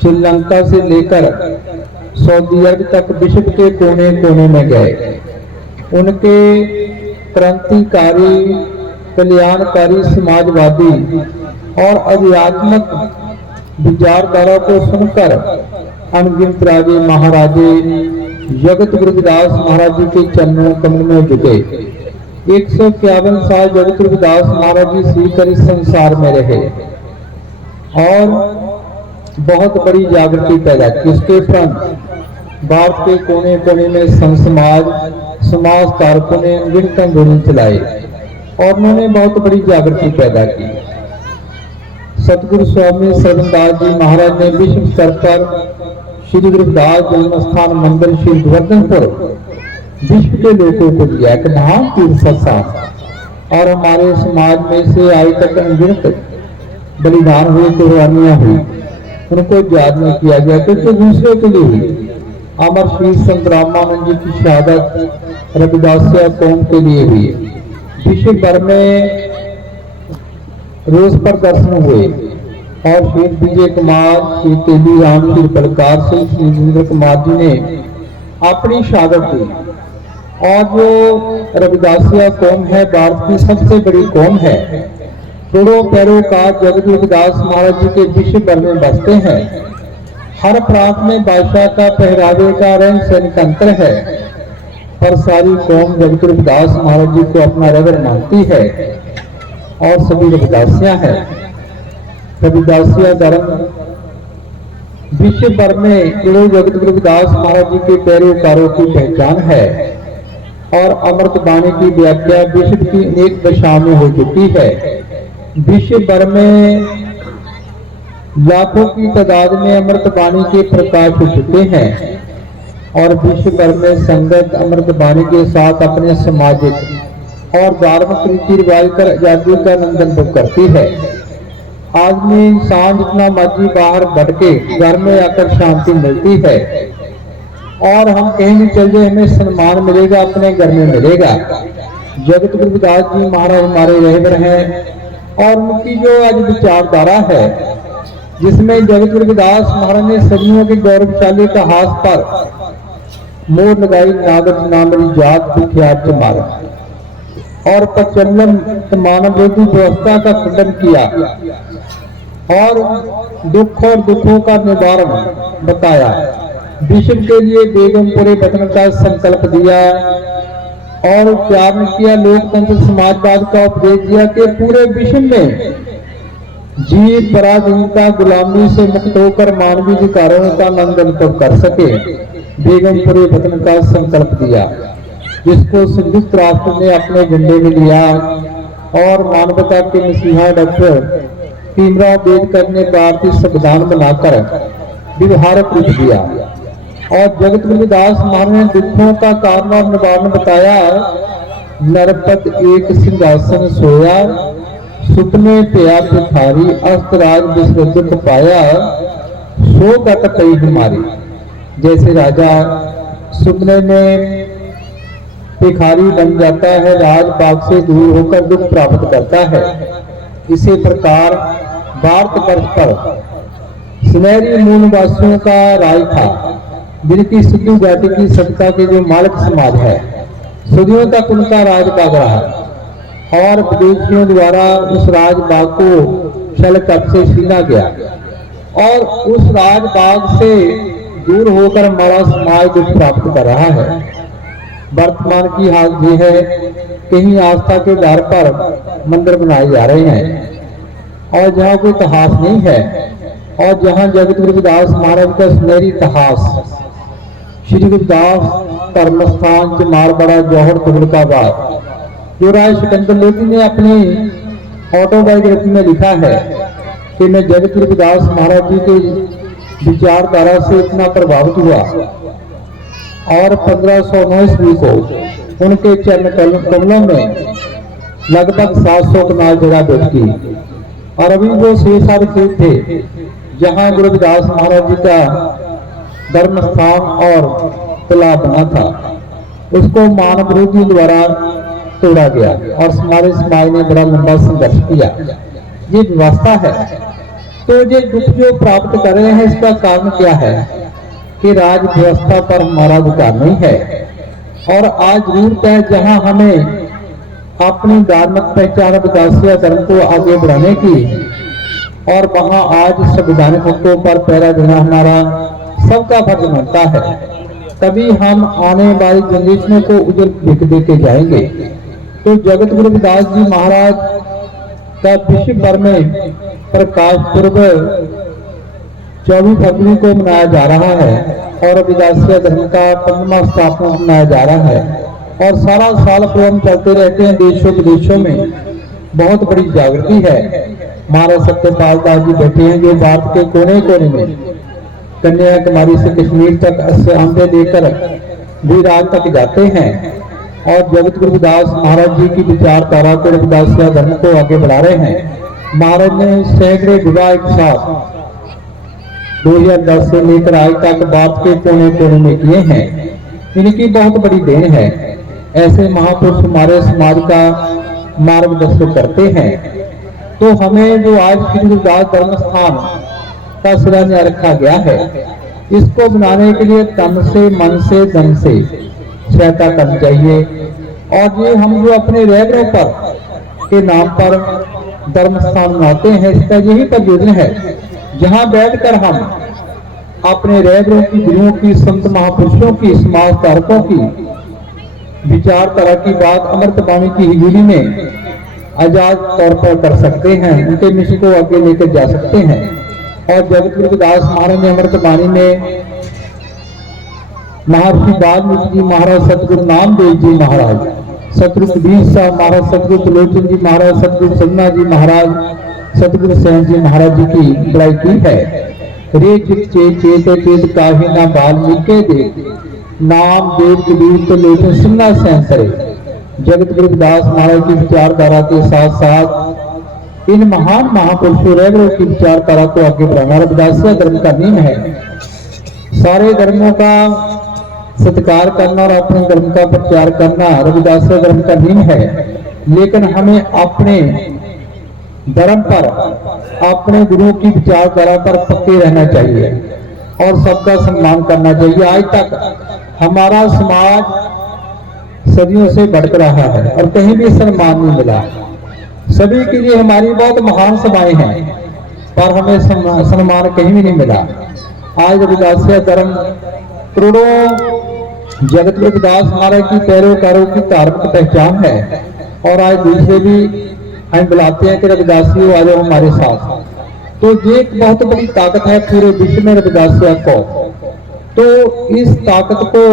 श्रीलंका से लेकर सऊदी अरब तक विश्व के कोने कोने में गए। उनके क्रांतिकारी, कल्याणकारी, समाजवादी और आध्यात्मिक विचारधारा को सुनकर अनगिनत राजे महाराजे जगत गुरु रविदास महाराज जी के चरणों कमल में झुके। 151 साल जगत गुरु रविदास महाराज जी सीकर इस संसार में रहे और बहुत बड़ी जागृति पैदा की। इसके उपरांत भारत के कोने कोने में संत समाज कारकों ने अनगिनत आंदोलन चलाए और उन्होंने बहुत बड़ी जागृति पैदा की। सतगुरु स्वामी सरदास जी महाराज ने विश्व स्तर पर श्री गुरु रविदास जन्म स्थान मंदिर श्री गोवर्धनपुर विश्व के लोगों को दिया एक महान तीर्थ स्थान। और हमारे समाज में से आज तक अनगिनत बलिदान हुए, कुर्बानियां हुई, उनको याद नहीं किया गया क्योंकि दूसरे के लिए हुई। अमर श्री संत रामानंद जी की शहादत रविदासिया कौम के लिए हुई। विश्व भर में रोज प्रदर्शन हुए और श्री विजय कुमार, श्री तेली राम, श्री बलकार सिंह, श्री जिंद्र कुमार जी ने अपनी शहादत दी। और जो रविदासिया कौम है भारत की सबसे बड़ी कौम है। करोड़ों पैरोकार जगत गुरु रविदास महाराज जी के विश्व भर में बसते हैं। हर प्रांत में बादशाह का पहरावे का रंग सहन अंतर है, पर सारी कौम जगत गुरु रविदास महाराज जी को अपना रवर मानती है और सभी रविदासियां हैं। रविदासिया धर्म विश्व भर में गुरु जगत गुरु रविदास महाराज जी के पैरोकारों की पहचान है और अमृत वाणी की व्याख्या विश्व की अनेक दशाओं में हो चुकी है। विश्व भर में लाखों की तादाद में अमृत वाणी के प्रकाश हो चुके हैं और विश्व भर में संगत अमृत वाणी के साथ अपने सामाजिक और धार्मिक रीति रिवाज कर आजादी का नंदन भोग करती है। आदमी इंसान जितना मर्जी बाहर भटके, घर में आकर शांति मिलती है और हम कहीं भी चल जाए हमें सम्मान मिलेगा, अपने घर में मिलेगा। जगत गुरु रविदास जी महाराज हमारे रहबर हैं और उनकी जो आज विचारधारा है जिसमें जगत गुरु रविदास महाराज ने सदियों के गौरवशाली इतिहास पर मोर लगाई, नागत नामरी जात विख्यात मारा और प्रचलन मानव विरोधी व्यवस्था का खंडन किया और दुख और दुखों का निवारण बताया। विश्व के लिए बेगमपुरे वतन का संकल्प दिया और उच्चारण किया। लोकतंत्र समाजवाद का उपदेश दिया कि पूरे विश्व में जीव पराधीनता गुलामी से मुक्त होकर मानवीय अधिकारों का आनंद अनुभव कर सके। बेगमपुरे वतन का संकल्प दिया जिसको संयुक्त राष्ट्र ने अपने झंडे में लिया और मानवता के मसीहा डॉक्टर भीमराव अम्बेडकर ने भारतीय संविधान बनाकर व्यवहारिक रूप दिया। और जगत गुरु रविदास महाराज ने दुखों का कारण और निवारण बताया। नरपत एक सिंहासन सोया, सुपने पिया भिखारी, अस्तराज विश्व दुख पाया, सो गत कई हमारी। जैसे राजा सुपने में भिखारी बन जाता है, राजपाट से दूर होकर दुख प्राप्त करता है, इसी प्रकार भारतवर्ष पर सुनहरी मूलवासियों का राज था जिनकी सिद्धू जाति की सत्ता के जो मालिक समाज है, सदियों तक उनका राजबाग रहा और विदेशियों द्वारा उस राजबाग को छल कप से छीना गया और उस राजबाग से दूर होकर हमारा समाज दुख प्राप्त कर रहा है। वर्तमान की हालत ये है, कहीं आस्था के आधार पर मंदिर बनाए जा रहे हैं और जहाँ कोई इतिहास नहीं है और जहाँ जगत गुरु रविदास महाराज का सुनहरी इतिहास, श्री गुरुदास धर्म स्थान चमारबड़ा जौहर तुगलकाबाद, जो राय सिकंदर लोधी ने अपनी ऑटोबायोग्राफी में लिखा है कि मैं जगत गुरु रविदास महाराज जी के विचारधारा से इतना प्रभावित हुआ और 1509 ईस्वी को उनके चरण कमलों में लगभग 700 कनाल जगह बेचती और अभी जो 6 खेत थे जहां गुरु रविदास महाराज जी का धर्म स्थान और तालाब बना था, उसको मानव विरोधी द्वारा तोड़ा गया और हमारे समाज ने बड़ा लंबा संघर्ष किया। ये व्यवस्था है। तो ये दुख जो प्राप्त कर रहे हैं, इसका कारण क्या है कि राज व्यवस्था पर हमारा अधिकार नहीं है। और आज जरूरत है जहां हमें अपनी धार्मिक पहचान विकासीय धर्म को आगे बढ़ाने की, और वहां आज संवैधानिक हकों पर पहरा देना हमारा सबका फर्ज बनता है। तभी हम आने वाली जनरेशनों को उज्जवल भविष्य देके जाएंगे। तो जगत गुरु रविदास जी महाराज का विश्व भर में प्रकाश पर्व 24 फरवरी को मनाया जा रहा है और रविदासीय धर्म का 15वां स्थापना मनाया जा रहा है। और सारा साल प्रोग्राम चलते रहते हैं देशों विदेशों में। बहुत बड़ी जागृति है। महाराज सत्यपाल दास जी बैठे हैं जो भारत के कोने कोने में कन्याकुमारी से कश्मीर तक आंदे लेकर विराज तक जाते हैं और जगत गुरु रविदास महाराज जी की विचारधारा को रविदासीय धर्म को आगे बढ़ा रहे हैं। महाराज ने सैकड़े विवाह एक साथ 2010 से लेकर आज तक भारत के कोने कोने में किए हैं। इनकी बहुत बड़ी देन है। ऐसे महापुरुष हमारे समाज का मार्गदर्शन करते हैं। तो हमें जो आज श्री रविदास धर्म स्थान का शिलान्यास रखा गया है, इसको बनाने के लिए तन से, मन से, धन से सहायता करनी चाहिए। और ये हम जो अपने रैबरों पर के नाम पर धर्म स्थान बनाते हैं, इसका यही प्रयोजन है जहां बैठकर हम अपने रैबरों की, गुरुओं की, संत महापुरुषों की, समाज धारकों की विचारधारा की बात अमृत वाणी की हिजूरी में आजाद तौर पर कर सकते हैं, उनके मिशन को आगे लेकर जा सकते हैं। और जगत गुरु रविदास महाराज ने अमृत वाणी में महर्षि वाल्मीकि जी महाराज, सतगुरु नामदेव जी महाराज, सतगुरु कबीर साहब महाराज, सतगुरु त्रिलोचन जी महाराज, सतगुरु सन्ना जी महाराज, सतगुरु सैन जी महाराज जी की बड़ाई की है। रे चित चेत चेत काहे ना वाल्मीकि दे, नाम देव कबीर त्रिलोचन सन्ना सैन करे। जगत गुरु रविदास महाराज की विचारधारा के साथ साथ इन महान महापुरुषों रैबरों की विचारधारा को आगे बढ़ाना रविदासीय धर्म का नियम है। सारे धर्मों का सत्कार करना और अपने धर्म का प्रचार करना रविदासीय धर्म का नियम है। लेकिन हमें अपने धर्म पर, अपने गुरुओं की विचारधारा पर पक्के रहना चाहिए और सबका सम्मान करना चाहिए। आज तक हमारा समाज सदियों से भटक रहा है और कहीं भी सम्मान नहीं मिला। सभी के लिए हमारी बहुत महान सभाएं हैं, पर हमें सम्मान कहीं भी नहीं मिला। आज रविदासीय धर्म करोड़ों जगत गुरु रविदास महाराज की पैरोकारों की धार्मिक पहचान है। और आज दूसरे भी हम बुलाते हैं कि रविदासियों आ जाओ हमारे साथ। तो ये एक बहुत बड़ी ताकत है पूरे विश्व में रविदासियों को। तो इस ताकत को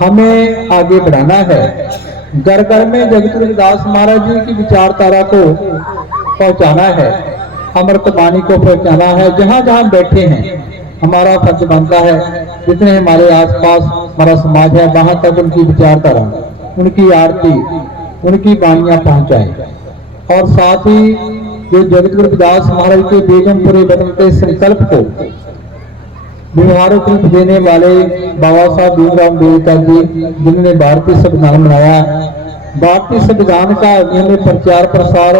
हमें आगे बढ़ाना है। घर घर में जगत गुरु रविदास महाराज जी की विचारधारा को पहुंचाना है, अमृत वाणी को पहुंचाना है। जहां जहां बैठे हैं हमारा फर्ज बनता है, जितने हमारे आसपास हमारा समाज है वहां तक उनकी विचारधारा, उनकी आरती, उनकी वाणियां पहुंचाएं। और साथ ही जो जगत गुरु रविदास महाराज के बेगमपुरे बदलते संकल्प को व्यवहारिक रूप देने वाले बाबा साहब भीमराव अम्बेडकर जी, जिन्होंने भारतीय संविधान बनाया, भारतीय संविधान का हमें प्रचार प्रसार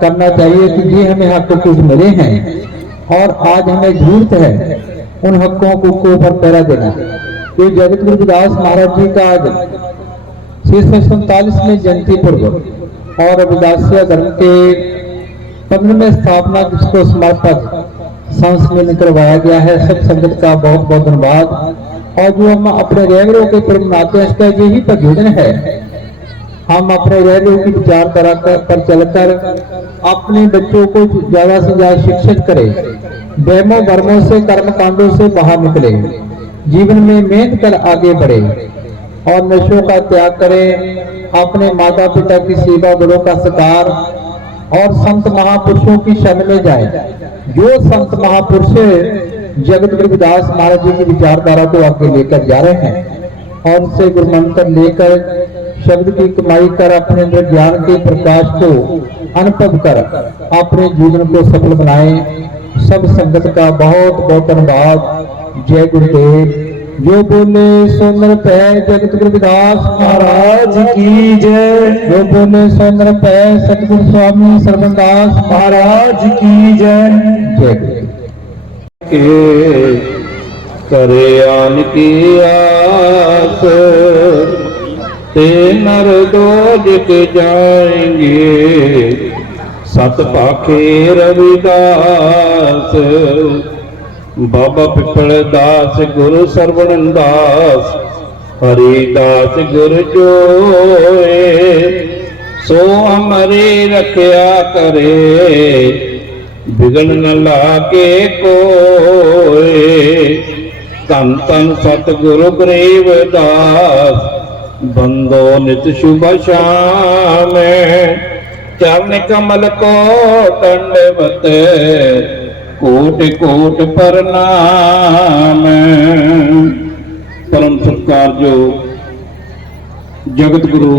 करना चाहिए कि ये हमें हक कुछ मिले हैं और आज हमें जरूरत है उन हकों को पर पहरा देना। तो जगत गुरु रविदास महाराज जी का आज 647वें जयंती पर्व और रविदासीय धर्म के 15वें स्थापना जिसको समर्पित संस्मरण करवाया गया है। सब संगत का बहुत बहुत धन्यवाद। और जो हम अपने रैबरों के पर्व मनाते हैं, इसका यही प्रयोजन है हम अपने रैबरों की विचारधारा पर चलकर अपने बच्चों को ज्यादा से ज्यादा शिक्षित करें, वहमों भरमों से, कर्म कांडों से बाहर निकले, जीवन में मेहनत कर आगे बढ़े और नशों का त्याग करें, अपने माता पिता की सेवा, बड़ों का सत्कार और संत महापुरुषों की शरण में जाए। जो संत महापुरुष जगत गुरु रविदास महाराज जी की विचारधारा को आगे लेकर जा रहे हैं और उनसे गुरु मंत्र लेकर शब्द की कमाई कर अपने अंदर ज्ञान के प्रकाश को अनुभव कर अपने जीवन को सफल बनाए। सब संगत का बहुत बहुत धन्यवाद। जय गुरुदेव। जो बोले सो नर पै जगत गुरु रविदास महाराज की जय। जो बोले सो नर पै सतगुरु स्वामी सरवनदास महाराज की जय। जय गुरुदेव। के करे आन की आस ते नर दोजक जाएंगे। सत पाखे रविदास बाबा पिपल दास गुरु सरवण दास हरिदास गुरु जोए। सो हमारे रखया करे बिगड़ न लागे कोय। धन धन सतगुरु गरीब दास बंदो नित शुभ शाम। चरण कमल को दंडवत कोट कोट प्रणाम। परम सत्कार जो जगत गुरु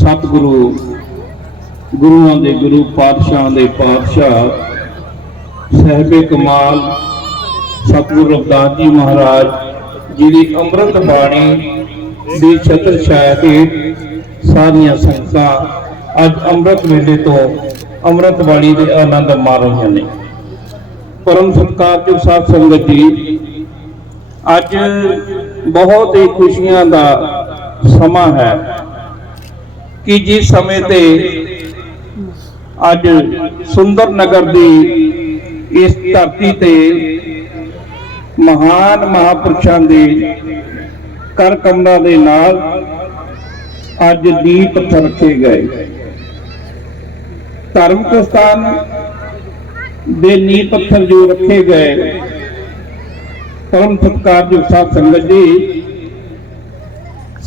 सतगुरु गुरुआं दे गुरु पातशाह दे पातशाह साहिबे कमाल सतगुरु रविदास जी महाराज जी की अमृत बाणी ਦੀ ਛਤਰ ਛਾਇਆ ਹੇਠ ਸਾਰੀਆਂ ਸੰਗਤਾਂ ਅੱਜ ਅੰਮ੍ਰਿਤ ਵੇਲੇ ਤੋਂ ਅੰਮ੍ਰਿਤ ਬਾਣੀ ਦੇ ਆਨੰਦ ਮਾਣ ਰਹੀਆਂ ਨੇ। ਪਰਮ ਸਤਿਕਾਰਯੋਗ ਸਾਧ ਸੰਗਤ ਜੀ, ਅੱਜ ਬਹੁਤ ਹੀ ਖੁਸ਼ੀਆਂ ਦਾ ਸਮਾਂ ਹੈ ਕਿ ਜਿਸ ਸਮੇਂ ਤੇ ਅੱਜ ਸੁੰਦਰ ਨਗਰ ਦੀ ਇਸ ਧਰਤੀ ਤੇ ਮਹਾਨ ਮਹਾਂਪੁਰਸ਼ਾਂ ਦੇ कर कमलों के नाल अज दीप पत्थर रखे गए। धार्मिक स्थान दे नींह पत्थर जो रखे गए। परम सत्कारयोग साध संगत जी,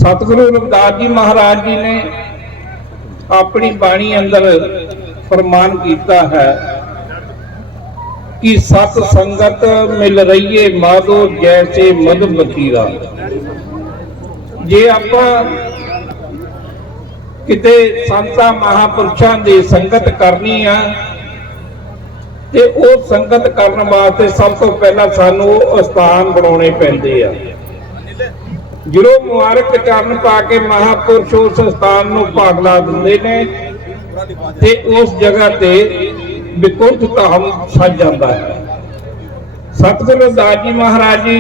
सतगुरु रविदास जी महाराज जी ने अपनी बाणी अंदर फरमान किया है कि सत संगत मिल रही है माधो जैसे मधु बखीरा। जे आपां किते संतां महापुरुषां दी संगत करनी आ ते ओ संगत करन वास्ते सब तो पहला सानू स्थान बनाने पैंदे आ। ਜਦੋਂ ਮੁਬਾਰਕ ਚਰਨ ਪਾ ਕੇ ਮਹਾਪੁਰਸ਼ ਉਸ ਸਥਾਨ ਨੂੰ ਭਾਗਲਾ ਦਿੰਦੇ ਨੇ ਤੇ ਉਸ ਜਗ੍ਹਾ ਤੇ ਵਿਕੁੰਠ ਧਾਮ ਸੱਜ ਜਾਂਦਾ ਹੈ। ਸਤਿਗੁਰੂ ਰਵਿਦਾਸ ਜੀ ਮਹਾਰਾਜ ਜੀ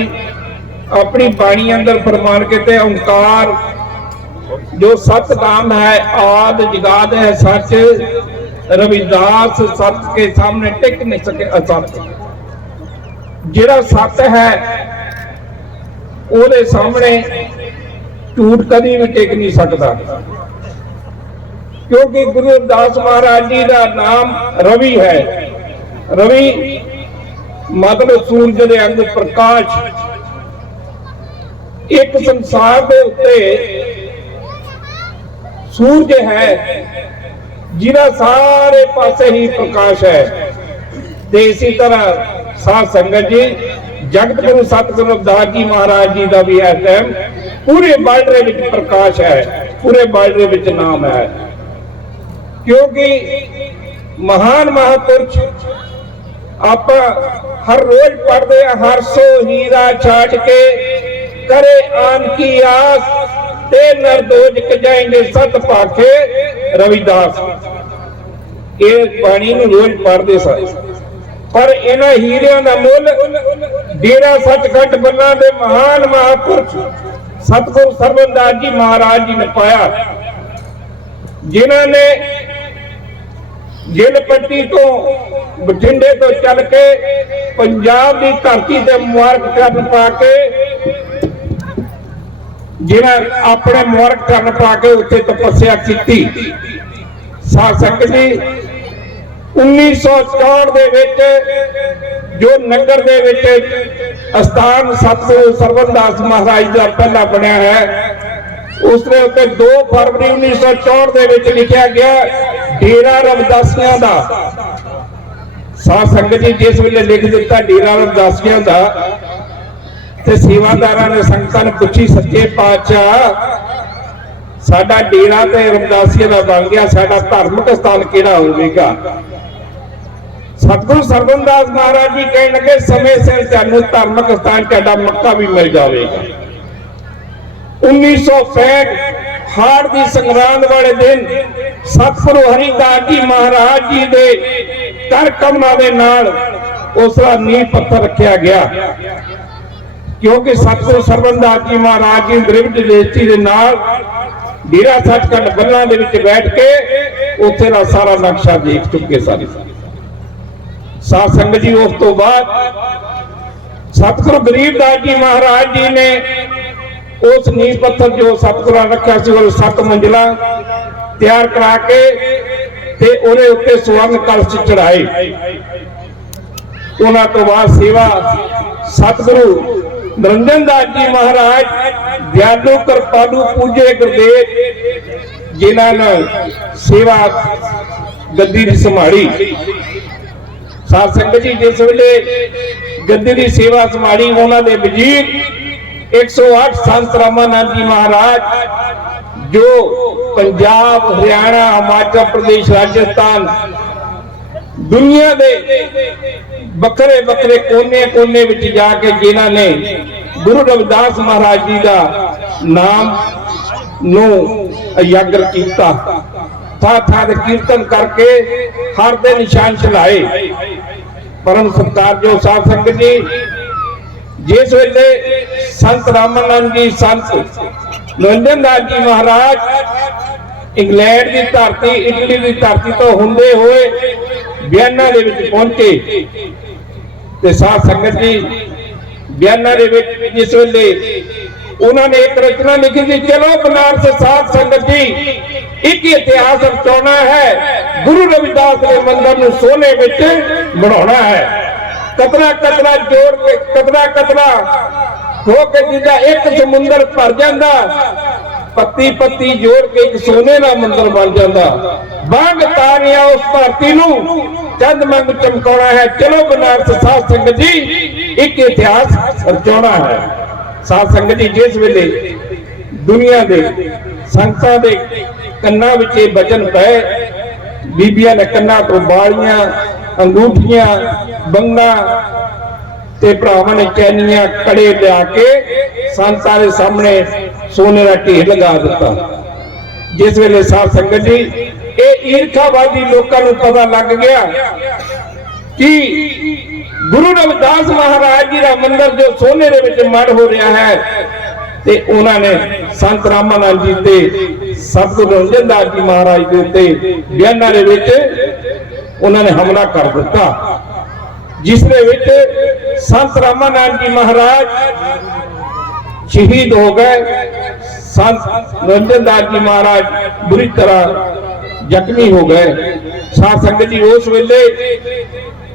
अपनी बाणी अंदर फरमान के ते ओंकार जो सत नाम है आद जगाद है सच। रविदास सत के सामने टिक नहीं सके असत। जिहड़ा सत है ਉਹਦੇ सामने झूठ कभी भी टिक नहीं सकता, क्योंकि गुरु रविदास महाराज जी का नाम रवि है। रवि मतलब सूरज के अंग प्रकाश। एक संसार के उत्ते सूरज है जिहड़ा सारे पासे ही प्रकाश है। ते इसी तरह साध संगत जी, जगत गुरु सतगुरु रविदास जी महाराज जी का भी इस टाइम पूरे वर्ल्ड विच प्रकाश है, पूरे वर्ल्ड विच नाम है। क्योंकि महान महापुरुष आप हर रोज पढ़ते हैं, हर सो हीरा छाट के करे आन की आस ते नर दोजक जाएंगे सत पाखे रविदास। ये बाणी नूं रोज पढ़ते सन, पर इन्हां हीरियां दा मुल डेरा सचखंड बन्ना दे महान महापुरुष सतगुरु सरवनदास जी महाराज जी ने पाया, जिन्हां ने जिल पट्टी तो बठिंडे तो चल के पंजाब की धरती से मुबारक चरण पा के जिन्हें अपने मुबारक चरण पा के उत्थे तपस्या की। साध संगत जी, 1964 दे विच जो नगर दे विच स्थान सतगुरु सरवनदास महाराज का पहला बनया है, उसके उत्ते 2 फरवरी 1964 दे विच लिखा गया डेरा रविदासियां दा। साध संगत जी, जिस वेले लिख दिता डेरा रविदासियां दा ते सेवादारां ने संगतां ने पुछी, सच्चे पातशाह ਸਾਡਾ ਡੇਰਾ ਤੇ ਰਮਦਾਸੀਆਂ ਦਾ ਬਣ ਗਿਆ, ਸਾਡਾ ਧਾਰਮਿਕ ਸਥਾਨ ਕਿਹੜਾ ਹੋਵੇਗਾ। ਸਤਿਗੁਰੂ ਸਰਵਨਦਾਸ ਮਹਾਰਾਜ ਜੀ ਕਹਿਣ ਲੱਗੇ ਸਮੇਂ ਸਿਰ ਤੁਹਾਨੂੰ ਧਾਰਮਿਕ ਸਥਾਨ ਤੁਹਾਡਾ ਮੱਕਾ ਵੀ ਮਿਲ ਜਾਵੇਗਾ। 1965 ਹਾੜ ਦੀ ਸੰਗਰਾਂਦ ਵਾਲੇ ਦਿਨ ਸਤਿਗੁਰੂ ਹਰੀਦਾਸ ਜੀ ਮਹਾਰਾਜ ਜੀ ਦੇ ਕਰ ਕਮਲਾਂ ਦੇ ਨਾਲ ਉਸ ਦਾ ਨੀਂਹ ਪੱਥਰ ਰੱਖਿਆ ਗਿਆ, ਕਿਉਂਕਿ ਸਤਿਗੁਰੂ ਸਰਵਨਦਾਸ ਜੀ ਮਹਾਰਾਜ ਜੀ ਦ੍ਰਿਵਿੜ ਰਜਿਸਟਰੀ ਦੇ ਨਾਲ ਡੇਰਾ ਸੱਚਖੰਡ ਬੱਲਾਂ ਦੇ ਵਿੱਚ ਬੈਠ ਕੇ ਉੱਥੇ ਦਾ ਸਾਰਾ ਨਕਸ਼ਾ ਦੇਖ ਚੁੱਕੇ ਸਨ। ਸਾਧ ਸੰਗਤ ਜੀ ਉਸ ਤੋਂ ਬਾਅਦ ਸਤਿਗੁਰੂ ਗਰੀਬਦਾਸ ਜੀ ਮਹਾਰਾਜ ਜੀ ਨੇ ਉਸ ਨੀਂਹ ਪੱਥਰ ਜੋ ਸਤਿਗੁਰਾਂ ਰੱਖਿਆ ਸੀ ਉਹ 7 ਮੰਜ਼ਿਲਾ ਤਿਆਰ ਕਰਾ ਕੇ ਤੇ ਉਹਦੇ ਉੱਤੇ ਸਵਰਨ ਕਲਸ਼ ਚੜਾਏ। ਉਹਨਾਂ ਤੋਂ ਬਾਅਦ ਸੇਵਾ ਸਤਿਗੁਰੂ ਨਿਰੰਜਨ ਦਾਸ ਜੀ ਮਹਾਰਾਜ ਦਿਆਲੂ ਕਿਰਪਾਲੂ ਪੂਜੇ ਗੁਰਦੇਵ ਜਿਨ੍ਹਾਂ ਨੇ ਸੇਵਾ ਗੱਦੀ ਦੀ ਸੰਭਾਲੀ। ਸਾਧ ਸੰਗਤ ਜੀ ਜਿਸ ਵੇਲੇ ਗੱਦੀ ਦੀ ਸੇਵਾ ਸੰਭਾਲੀ ਉਹਨਾਂ ਦੇ ਵਜ਼ੀਰ 108 ਸੰਤ ਰਾਮਾਨੰਦ ਜੀ ਮਹਾਰਾਜ ਜੋ ਪੰਜਾਬ ਹਰਿਆਣਾ ਹਿਮਾਚਲ ਪ੍ਰਦੇਸ਼ ਰਾਜਸਥਾਨ ਦੁਨੀਆ ਦੇ ਵੱਖਰੇ ਵੱਖਰੇ ਕੋਨੇ ਵਿੱਚ ਜਾ ਕੇ ਜਿਨ੍ਹਾਂ ਨੇ ਗੁਰੂ ਰਵਿਦਾਸ ਮਹਾਰਾਜ ਜੀ ਦਾ ਨਾਮ ਨੂੰ ਉਜਾਗਰ ਕੀਤਾ, ਥਾਂ ਦੇ ਕੀਰਤਨ ਕਰਕੇ ਹਰ ਦੇ ਨਿਸ਼ਾਨ ਚਲਾਏ। ਪਰਮ ਸਤਿਕਾਰਯੋਗ ਸਾਧ ਸੰਗਤ ਜੀ ਜਿਸ ਵੇਲੇ ਸੰਤ ਰਾਮਾਨੰਦ ਜੀ ਸੰਤ ਨਿਰੰਜਨ ਦਾਸ ਜੀ ਮਹਾਰਾਜ ਇੰਗਲੈਂਡ ਦੀ ਧਰਤੀ ਇਟਲੀ ਦੀ ਧਰਤੀ ਤੋਂ ਹੁੰਦੇ ਹੋਏ ਬਿਆਨਾ ਦੇ ਵਿੱਚ ਪਹੁੰਚੇ ਤੇ ਸਾਧ ਸੰਗਤ ਜੀ ਬਿਆਨਾ ਦੇ ਵਿੱਚ ਜਿਸ ਵੇਲੇ ਉਹਨਾਂ ਨੇ ਇੱਕ ਰਚਨਾ ਲਿਖੀ ਸੀ, ਚਲੋ ਬਨਾਰਸ ਸਾਧ ਸੰਗਤ ਜੀ ਇੱਕ ਇਤਿਹਾਸ ਰਚਾਉਣਾ ਹੈ, ਗੁਰੂ ਰਵਿਦਾਸ ਦੇ ਮੰਦਰ ਨੂੰ ਸੋਨੇ ਵਿੱਚ ਬਣਾਉਣਾ ਹੈ। ਕਤਰਾ ਜੋੜ ਕੇ ਕਤਰਾ ਹੋ ਕੇ ਜਿੱਦਾਂ ਇੱਕ ਸਮੁੰਦਰ ਭਰ ਜਾਂਦਾ, ਪੱਤੀ ਜੋੜ ਕੇ ਇੱਕ ਸੋਨੇ ਦਾ ਮੰਦਰ ਬਣ ਜਾਂਦਾ। ਬਾਗ ਤਾਰਿਆ ਉਸ ਧਰਤੀ ਨੂੰ ਚੰਦ ਮੰਗ ਚਮਕਾਉਣਾ ਹੈ, ਚਲੋ ਬਨਾਰਸ ਸਾਧ ਸੰਗਤ ਜੀ ਇੱਕ ਇਤਿਹਾਸ ਰਚਾਉਣਾ ਹੈ। ਸਾਧ ਸੰਗਤ ਜੀ ਜਿਸ ਵੇਲੇ ਦੁਨੀਆ ਦੇ ਸੰਗਤਾਂ ਦੇ ਕੰਨਾਂ ਵਿੱਚ ਇਹ ਬਚਨ ਪਏ, ਬੀਬੀਆਂ ਨੇ ਕੰਨਾਂ ਤੋਂ ਬਾਲੀਆਂ ਅੰਗੂਠੀਆਂ ਬੰਗਾਂ ਤੇ ਭਰਾਵਾਂ ਨੇ ਚੈਨੀਆਂ ਕੜੇ ਲਿਆ ਕੇ ਸੰਤਾਂ ਦੇ ਸਾਹਮਣੇ ਸੋਨੇ ਦਾ ਢੇਰ ਲਗਾ ਦਿੱਤਾ। ਜਿਸ ਵੇਲੇ ਸਾਧ ਸੰਗਤ ਜੀ ਇਹ ਈਰਖਾਵਾਦੀ ਲੋਕਾਂ ਨੂੰ ਪਤਾ ਲੱਗ ਗਿਆ ਕਿ ਗੁਰੂ ਰਵਿਦਾਸ ਮਹਾਰਾਜ ਜੀ ਦਾ ਮੰਦਰ ਜੋ ਸੋਨੇ ਦੇ ਵਿੱਚ ਮੜ ਹੋ ਰਿਹਾ ਹੈ, ਤੇ ਉਹਨਾਂ ਨੇ ਸੰਤ ਰਾਮਾਨੰਦ ਜੀ ਤੇ ਸਤਿਗੁਰੂ ਨਿਰੰਜਨ ਦਾਸ ਜੀ ਮਹਾਰਾਜ ਦੇ ਉੱਤੇ ਬਿਆਨਾਂ ਦੇ ਵਿੱਚ ਉਹਨਾਂ ਨੇ ਹਮਲਾ ਕਰ ਦਿੱਤਾ, ਜਿਸ ਦੇ ਵਿੱਚ ਸੰਤ ਰਾਮਾਨੰਦ ਜੀ ਮਹਾਰਾਜ ਸ਼ਹੀਦ ਹੋ ਗਏ। ਸੰਤ ਨਿਰੰਜਨ ਦਾਸ ਜੀ ਮਹਾਰਾਜ ਬੁਰੀ ਤਰ੍ਹਾਂ ਜ਼ਖਮੀ ਹੋ ਗਏ। ਸਾਧ ਸੰਗਤ ਜੀ ਉਸ ਵੇਲੇ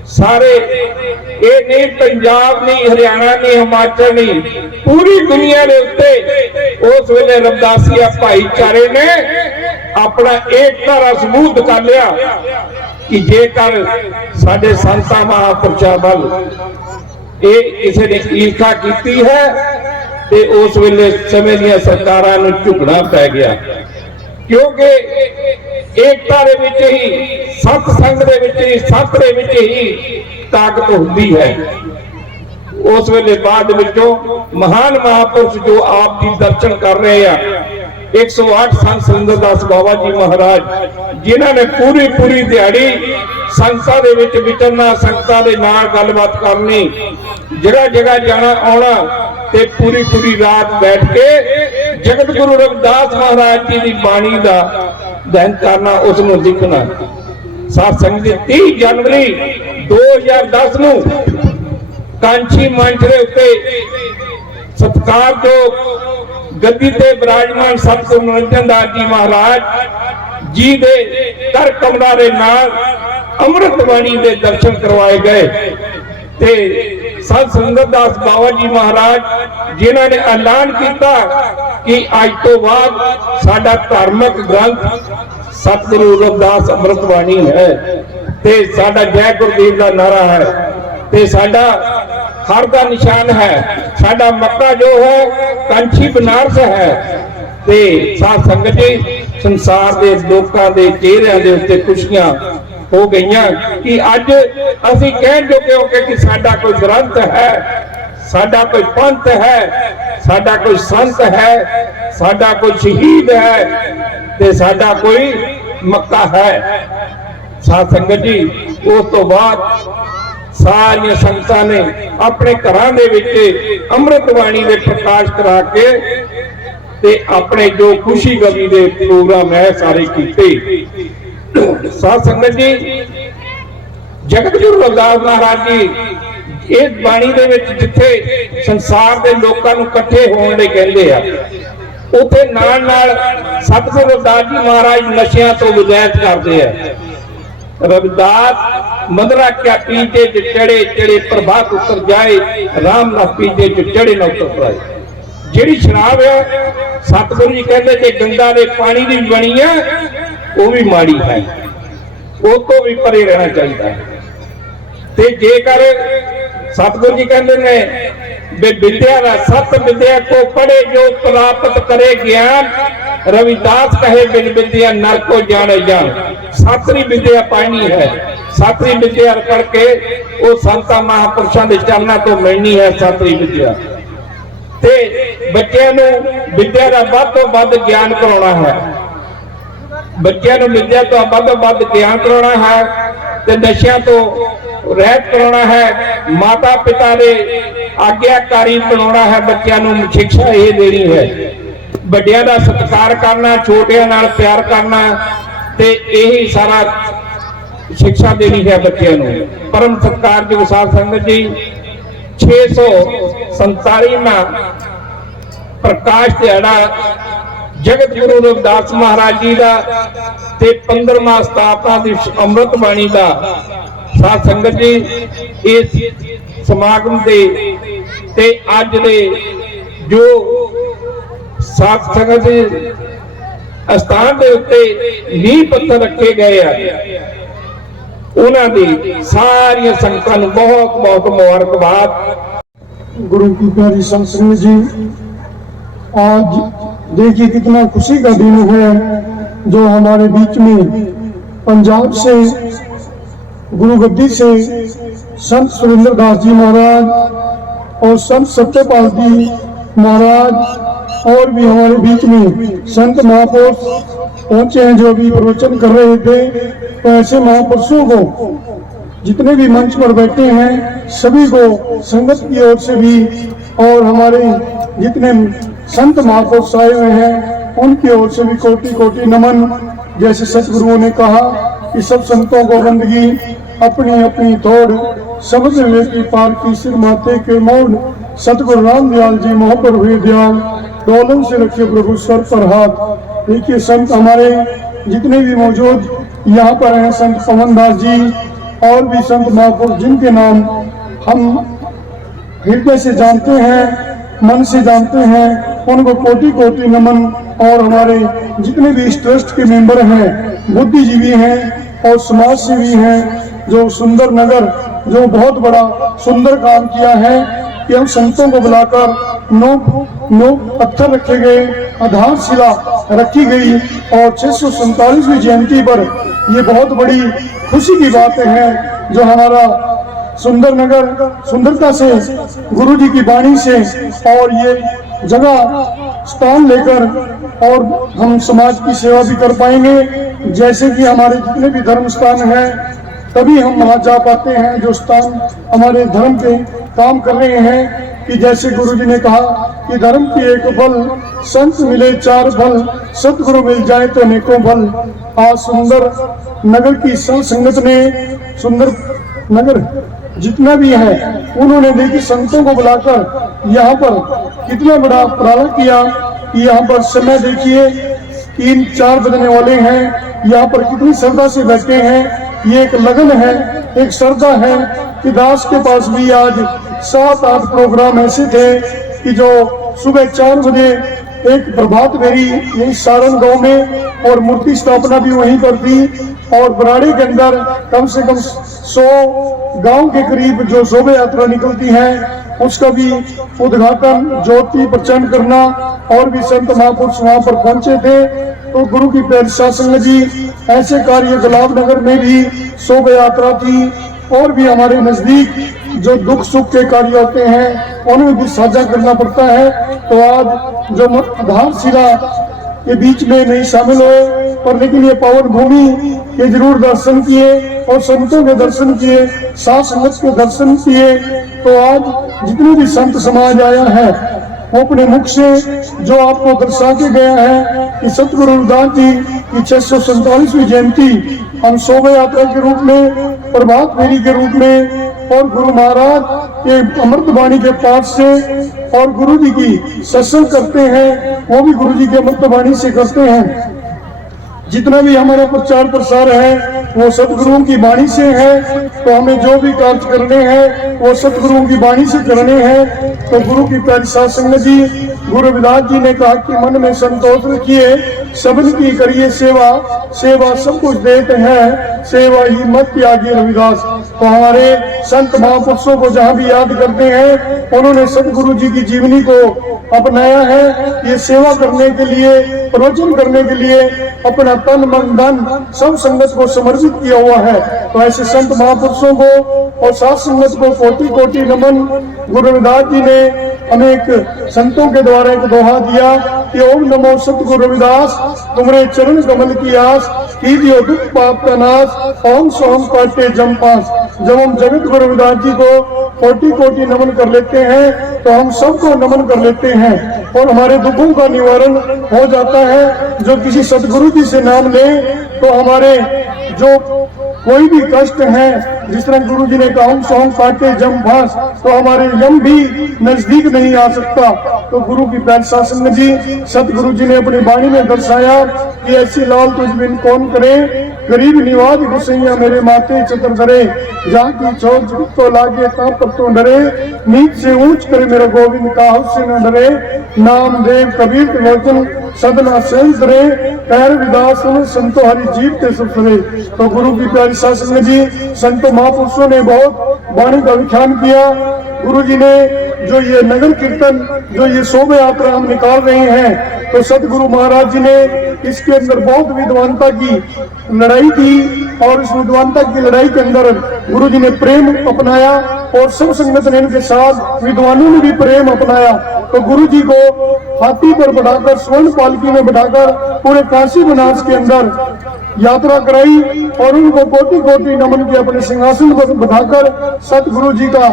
ਸਾਰੇ ਇਹ ਨਹੀਂ ਪੰਜਾਬ ਨਹੀਂ ਹਰਿਆਣਾ ਨਹੀਂ ਹਿਮਾਚਲ ਨਹੀਂ ਪੂਰੀ ਦੁਨੀਆ ਦੇ ਉੱਤੇ ਉਸ ਵੇਲੇ ਰਵਿਦਾਸੀਆ ਭਾਈਚਾਰੇ ਨੇ ਆਪਣਾ ਏਕਤਾ ਦਾ ਸਬੂਤ ਕਰ ਲਿਆ ਕਿ ਜੇਕਰ ਸਾਡੇ ਸੰਤਾਂ ਮਹਾਂਪੁਰਸ਼ਾਂ ਵੱਲ ਇਹ ਕਿਸੇ ਨੇ ਈਰਖਾ ਕੀਤੀ ਹੈ ਤੇ ਉਸ ਵੇਲੇ ਸਮੇਂ ਦੀਆਂ ਸਰਕਾਰਾਂ ਨੂੰ ਝੁਕਣਾ ਪੈ ਗਿਆ, ਕਿਉਂਕਿ ਏਕਤਾ ਦੇ ਵਿੱਚ ਹੀ ਸਤ ਸੰਗ ਦੇ ਵਿੱਚ ਹੀ ਸਤ ਦੇ ਵਿੱਚ ਹੀ ਤਾਕਤ ਹੁੰਦੀ ਹੈ। ਉਸ ਵੇਲੇ ਬਾਅਦ ਵਿੱਚੋਂ ਮਹਾਨ ਮਹਾਂਪੁਰਸ਼ ਜੋ ਆਪ ਜੀ ਦਰਸ਼ਨ ਕਰ ਰਹੇ ਆ 108 ਸੰਤ ਸੁਰਿੰਦਰਦਾਸ ਬਾਬਾ ਜੀ ਮਹਾਰਾਜ ਜਿਨ੍ਹਾਂ ਨੇ ਪੂਰੀ ਦਿਹਾੜੀ ਸੰਗਤਾਂ ਦੇ ਵਿੱਚ ਵਿਚਰਨਾ, ਸੰਗਤਾਂ ਦੇ ਨਾਲ ਗੱਲਬਾਤ ਕਰਨੀ, ਜਗ੍ਹਾ ਜਾਣਾ ਆਉਣਾ ਤੇ ਪੂਰੀ ਰਾਤ ਬੈਠ ਕੇ ਜਗਤ ਗੁਰੂ ਰਵਿਦਾਸ ਮਹਾਰਾਜ ਜੀ ਦੀ ਬਾਣੀ ਦਾ ਅਧਿਐਨ ਕਰਨਾ, ਉਸ ਨੂੰ ਲਿਖਣਾ। ਸਾਧ ਸੰਗਤ ਜੀ 30 ਜਨਵਰੀ 2010 ਨੂੰ ਕਾਂਚੀ ਮੰਚ ਦੇ ਉੱਤੇ ਸਤਿਕਾਰਯੋਗ ਗੱਦੀ ਤੇ ਬਿਰਾਜਮਾਨ ਸਤਿਗੁਰੂ ਨਿਰੰਜਨ ਦਾਸ ਜੀ ਮਹਾਰਾਜ ਜੀ ਦੇ ਕਰ ਕਮਲਾਂ ਦੇ ਨਾਲ ਅੰਮ੍ਰਿਤ ਬਾਣੀ ਦੇ ਦਰਸ਼ਨ ਕਰਵਾਏ ਗਏ ਤੇ ਸੰਤ ਸੁਰਿੰਦਰਦਾਸ ਬਾਬਾ ਜੀ ਮਹਾਰਾਜ ਜਿਨ੍ਹਾਂ ਨੇ ਐਲਾਨ ਕੀਤਾ ਕਿ ਅੱਜ ਤੋਂ ਬਾਅਦ ਸਾਡਾ ਧਾਰਮਿਕ ਗ੍ਰੰਥ ਸਤਿਗੁਰੂ ਰਵਿਦਾਸ ਅੰਮ੍ਰਿਤ ਬਾਣੀ ਹੈ ਤੇ ਸਾਡਾ ਜੈ ਗੁਰਦੇਵ ਦਾ ਨਾਰਾ ਹੈ ਤੇ ਸਾਡਾ ਹਰ ਦਾ ਨਿਸ਼ਾਨ ਹੈ। ਸਾਡਾ ਮੱਕਾ ਜੋ ਹੈ ਕਾਂਚੀ ਬਨਾਰਸ ਹੈ ਤੇ ਸਾਧ ਸੰਗਤ ਜੀ ਸੰਸਾਰ ਦੇ ਲੋਕਾਂ ਦੇ ਚਿਹਰਿਆਂ ਦੇ ਉੱਤੇ ਖੁਸ਼ੀਆਂ ਹੋ ਗਈਆਂ ਕਿ ਅੱਜ ਅਸੀਂ ਕਹਿਣ ਜੋਗੇ ਹੋ ਕੇ ਕਿ ਸਾਡਾ ਕੋਈ ਗ੍ਰੰਥ ਹੈ, ਸਾਡਾ ਕੋਈ ਪੰਥ ਹੈ, ਸਾਡਾ ਕੋਈ ਸੰਤ ਹੈ, ਸਾਡਾ ਕੋਈ ਸ਼ਹੀਦ ਹੈ ਤੇ ਸਾਡਾ ਕੋਈ ਮੱਕਾ ਹੈ। ਸਾਧ ਸੰਗਤ ਜੀ ਉਸ ਤੋਂ ਬਾਅਦ ਸਾਰੀਆਂ ਸੰਗਤਾਂ ਨੇ ਆਪਣੇ ਘਰਾਂ ਦੇ ਵਿੱਚ ਅੰਮ੍ਰਿਤ ਬਾਣੀ ਦੇ ਪ੍ਰਕਾਸ਼ ਕਰਾ ਕੇ ਤੇ ਆਪਣੇ ਜੋ ਖੁਸ਼ੀ ਗਮੀ ਦੇ ਪ੍ਰੋਗਰਾਮ ਹੈ ਸਾਰੇ ਕੀਤੇ। ਸਾਧ ਸੰਗਤ ਜੀ ਜਗਤ ਗੁਰੂ ਰਵਿਦਾਸ ਮਹਾਰਾਜ ਜੀ ਇਸ ਬਾਣੀ ਦੇ ਵਿੱਚ ਜਿੱਥੇ ਸੰਸਾਰ ਦੇ ਲੋਕਾਂ ਨੂੰ ਇਕੱਠੇ ਹੋਣ ਲਈ ਕਹਿੰਦੇ ਆ, ਉੱਥੇ ਨਾਲ ਨਾਲ ਸਤਿਗੁਰੂ ਰਵਿਦਾਸ ਜੀ ਮਹਾਰਾਜ ਨਸ਼ਿਆਂ ਤੋਂ ਵਿਦਾਇਤ ਕਰਦੇ ਆ। रविदास मदरा क्या पीते चढ़े चढ़े प्रभात उतर जाए, राम ना पीते चढ़े ना उतर पाए। ਜਿਹੜੀ शराब है सतगुरु जी कहते जे गंगा के पानी की बनी है वो भी माड़ी है, वो तो भी परे रहना चाहिए। ते जेकर सतगुरु जी कहते ने विद्या का सत विद्या को पढ़े जो प्राप्त करे ज्ञान, रविदास कहे बिन विद्या नर को जाने जान। सातरी विद्या पानी है, सातरी विद्या करके वो संता महापुरुषों के चरणों तो मिलनी है। सातरी विद्या ते बच्चों नूं विद्या का वध तो वध ज्ञान कराना है, बच्चों नूं विद्या तो वध तो वध ज्ञान कराना है ते नशियां तो रहत कराना है। माता पिता ने आज्ञाकारी बनाना है, बच्चों नूं शिक्षा ये देनी है। ਵੱਡਿਆਂ ਦਾ ਸਤਿਕਾਰ करना, छोटियां नाल प्यार करना ते यही सारा शिक्षा देनी है बच्चों नूं। परम सत्कारयोग साध संगत जी 647वां प्रकाश दिहाड़ा जगत गुरु रविदास महाराज जी का ते 15वां स्थापना दिवस अमृत बाणी का साध संगत जी इस समागम दे ते अज दे जो साध संगत स्थान के उत्ते नींह पत्थर रखे गए हैं, उन्हां दी सारी संगतां नूं बहुत बहुत मुबारकबाद। गुरु की प्यारी संत जी, आज देखिए कितना खुशी का दिन है जो हमारे बीच में पंजाब से गुरु गद्दी से संत सुरेंद्र दास जी महाराज और संत सत्यपाल जी महाराज और भी हमारे बीच में संत महापुरुष पहुंचे हैं जो भी प्रवचन कर रहे थे। तो ऐसे महापुरुषों को जितने भी मंच पर बैठे हैं सभी को संगत की ओर से भी और हमारे जितने संत महापुरुष आए हुए हैं उनकी ओर से भी कोटि कोटि नमन। जैसे सतगुरुओं ने कहा कि सब संतों को बंदगी अपनी अपनी तोड़, समझ ले की पार की सिर माथे के मोड़। सतगुरु रामदयाल जी मोह पर हुए दयाल, डोलन से रखे प्रभु सर पर हाथ। देखिए संत हमारे जितने भी मौजूद यहाँ पर हैं, संत पवन दास जी और भी संत महापुरुष जिनके नाम हम हृदय से जानते हैं, मन से जानते हैं, उनको कोटि कोटि नमन। और हमारे जितने भी इस ट्रस्ट के मेंबर हैं, बुद्धिजीवी हैं और समाज सेवी हैं, जो सुंदर नगर जो बहुत बड़ा सुंदर काम किया है कि हम संतों को बुलाकर नौ पत्थर रखे गए, आधारशिला रखी गई और 647वीं जयंती पर ये बहुत बड़ी खुशी की बात है जो हमारा सुंदर नगर सुंदरता से गुरु जी की वाणी से और ये जगह स्थान लेकर और हम समाज की सेवा भी कर पाएंगे। जैसे कि हमारे जितने भी धर्म स्थान हैं तभी हम वहाँ जा पाते हैं जो स्थान हमारे धर्म पे काम कर रहे हैं। कि जैसे गुरु जी ने कहा कि धर्म की एक फल, संत मिले 4 फल, सतगुरु मिल जाए तो अनेकों फल। आज सुंदर नगर की संगत ने, सुंदर नगर जितना भी है उन्होंने देखी संतों को बुलाकर यहाँ पर कितना बड़ा प्रारंभ किया कि यहाँ पर समय देखिए 3-4 बजने वाले हैं, यहाँ पर कितनी श्रद्धा से बैठे हैं। ये एक लगन है, एक श्रद्धा है कि दास के पास भी आज 7-8 प्रोग्राम ऐसे थे कि जो सुबह 4 बजे एक प्रभात फेरी यही सारण गांव में और मूर्ति स्थापना भी वहीं पर थी। और बराड़े के अंदर कम से कम 100 गांव के करीब जो शोभा यात्रा निकलती है उसका भी उद्घाटन, ज्योति प्रचंड करना और भी संत महापुरुष वहां पर पहुंचे थे। तो गुरु की प्यारी साध संगत जी, ऐसे कार्य गुलाब नगर में भी शोभा यात्रा थी और भी हमारे नजदीक जो दुख सुख के कार्य होते हैं उनमें भी साझा करना पड़ता है। तो आज जो आधारशिला के बीच में नहीं शामिल हुए पर लेकिन ये पावन भूमि के जरूर दर्शन किए और संतों के दर्शन किए, साध संगत के दर्शन किए। तो आज जितने भी संत समाज आया है वो अपने मुख से जो आपको दर्शा के गया है कि सतगुरु रविदास जी की 647वीं जयंती हम शोभा यात्रा के रूप में, प्रभात फेरी के रूप में और गुरु महाराज के अमृत वाणी के पाठ से और गुरु जी की सत्संग करते हैं, वो भी गुरु जी के अमृत वाणी से करते हैं। जितना भी हमारा प्रचार प्रसार है वो सतगुरुओं की वाणी से है। तो हमें जो भी कार्य करने हैं वो सतगुरुओं की वाणी से करने हैं। तो गुरु की प्यारी साध संगत जी, गुरु रविदास जी ने कहा कि मन में संतोष रखिए, सबन की करिए सेवा, सेवा सब कुछ देते हैं, सेवा ही मत त्यागिए रविदास। तो हमारे संत महापुरुषों को जहाँ भी याद करते हैं उन्होंने सतगुरु जी की जीवनी को अपनाया है। ये सेवा करने के लिए, प्रवचन करने के लिए अपना तन मन धन सब संगत को समर्पित किया हुआ है। तो ऐसे संत महापुरुषों को और साध संगत को कोटि कोटि नमन। गुरु रविदास जी ने अनेक संतों के द्वारा एक दोहा दिया कि ओम नमो सतगुरु रविदास, तुम्हारे चरण कमल की आस, कीजिए दुख पाप का नाश, ओम सोम काटे जम पास। जब हम जगत गुरु रविदास जी को कोटि कोटि नमन कर लेते हैं तो हम सबको नमन कर लेते हैं और हमारे दुखों का निवारण हो जाता है। जो किसी सतगुरु जी से नाम ले तो हमारे जो कोई भी कष्ट है, जिस तरह गुरु जी ने कहा सोम काटे जम फांस, तो हमारे यम भी नजदीक नहीं आ सकता। तो गुरु की प्यारी साध संगत जी, सतगुरु जी ने अपनी वाणी में दर्शाया कि ऐसी लाल तुझ बिन कौन करे, गरीब निवाज गुसैया मेरे माथे चतर धरे, जहाँ की छोट तो लागे ता पर तो डरे, नीच से ऊंच करे मेरा गोविंद का से न डरे, नाम देव कबीर के वचन सदना सेंस रे, पैर विदास संतो हरि जीव के सुसरे। तो गुरु की प्यारी साध संगत जी, संतो महापुरुषों ने बहुत वाणी का विख्यान किया। गुरु जी ने जो ये नगर कीर्तन, जो ये शोभा यात्रा हम निकाल रहे हैं, तो सतगुरु महाराज जी ने इसके अंदर बहुत विद्वानता की लड़ाई की और इस विद्वानता की लड़ाई के अंदर गुरु जी ने प्रेम अपनाया और सब संगत ने इनके साथ विद्वानों ने भी प्रेम अपनाया। तो गुरु जी को हाथी पर बैठाकर, स्वर्ण पालकी में बैठाकर पूरे काशी बनारस के अंदर यात्रा कराई और उनको कोटि कोटि नमन के अपने सिंहासन पर बैठाकर सतगुरु जी का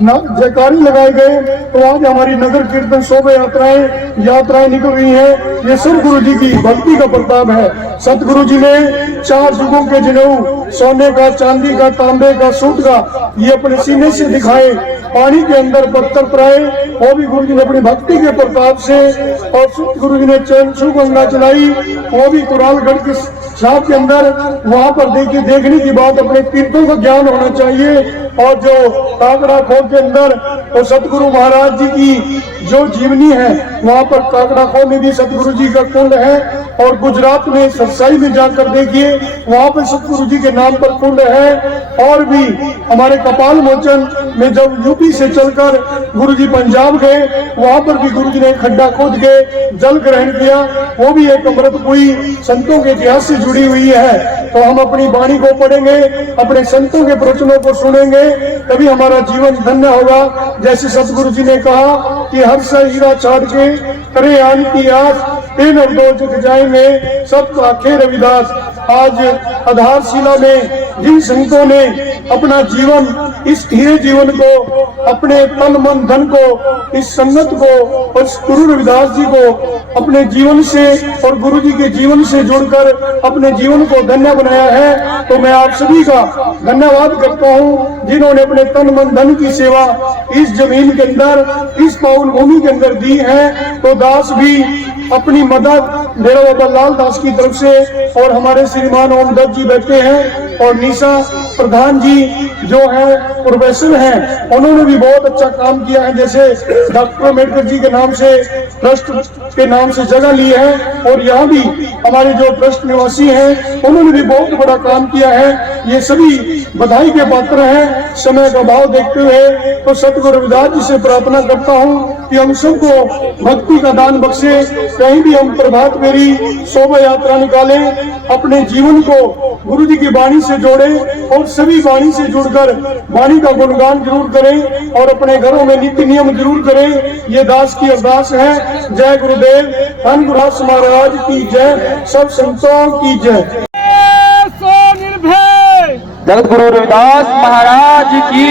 जयकारी लगाए गए। तो आज हमारी नगर कीर्तन शोभा यात्राएं निकल रही हैं। ये सब गुरु जी की भक्ति का प्रताप है। सतगुरु जी ने 4 युगों के जनेऊ, सोने का, चांदी का, तांबे का, सूत का, ये अपने सीने से दिखाए। पानी के अंदर पत्थर पराए, वो भी गुरु जी ने अपनी भक्ति के प्रताप से। और गुरु जी ने चंचू गंगा चलाई, वो भी कुरालगढ़ की छाप के अंदर। वहां पर देखने की बात, अपने तीर्थों का ज्ञान होना चाहिए। और जो काकड़ा खोह के अंदर और सतगुरु महाराज जी की जो जीवनी है, वहां पर काकड़ा खोह में भी सतगुरु जी का कुंड है। और गुजरात में सरसाई में जाकर देखिए, वहां पर सतगुरु जी के नाम पर कुंड है। और भी हमारे कपाल मोचन में जब यूपी से चलकर गुरु जी पंजाब गए, वहां पर भी गुरु जी ने खड्डा खोद के जल ग्रहण किया। वो भी एक अमृत कुई संतों के इतिहास से जुड़ी हुई है। तो हम अपनी वाणी को पढ़ेंगे, अपने संतों के प्रवचनों को सुनेंगे, तभी हमारा जीवन धन्य होगा। जैसे सतगुरु जी ने कहा कि हर सा हीरा छाड़ के करे आन की आस, तीन अब दो झुक जाएंगे सब आखे रविदास। आज आधारशिला में जिन संतों ने अपना जीवन, इस हीरे जीवन को, अपने तन मन धन को, इस संगत को और गुरु रविदास जी को अपने जीवन से और गुरु जी के जीवन से जुड़कर अपने जीवन को धन्य बनाया है, तो मैं आप सभी का धन्यवाद करता हूँ जिन्होंने अपने तन मन धन की सेवा इस जमीन के अंदर, इस पावन भूमि के अंदर दी है। तो दास भी अपनी मदद मेरे बाबा लाल दास की तरफ से और हमारे श्रीमान ओम दत्त जी बैठे हैं और निशा प्रधान जी जो है प्रोफेसर हैं, उन्होंने भी बहुत अच्छा काम किया है। जैसे डॉक्टर अम्बेडकर जी के नाम से ट्रस्ट के नाम से जगह ली है और यहाँ भी हमारे जो ट्रस्ट निवासी हैं उन्होंने भी बहुत बड़ा काम किया है। ये सभी बधाई के पात्र हैं। समय का भाव देखते हुए तो सतगुरु रविदास जी से प्रार्थना करता हूँ कि हम सबको भक्ति का दान बख्शे। कहीं भी हम प्रभात फेरी शोभा यात्रा निकालें, अपने जीवन को गुरु जी की वाणी से जोड़ें और सभी वाणी से जुड़कर वाणी का गुणगान जरूर करें और अपने घरों में नित्य नियम जरूर करें। ये दास की अरदास है। जय गुरुदेव, धन गुरुदास महाराज की जय, सब संतों की जय। जगत गुरु रविदास महाराज की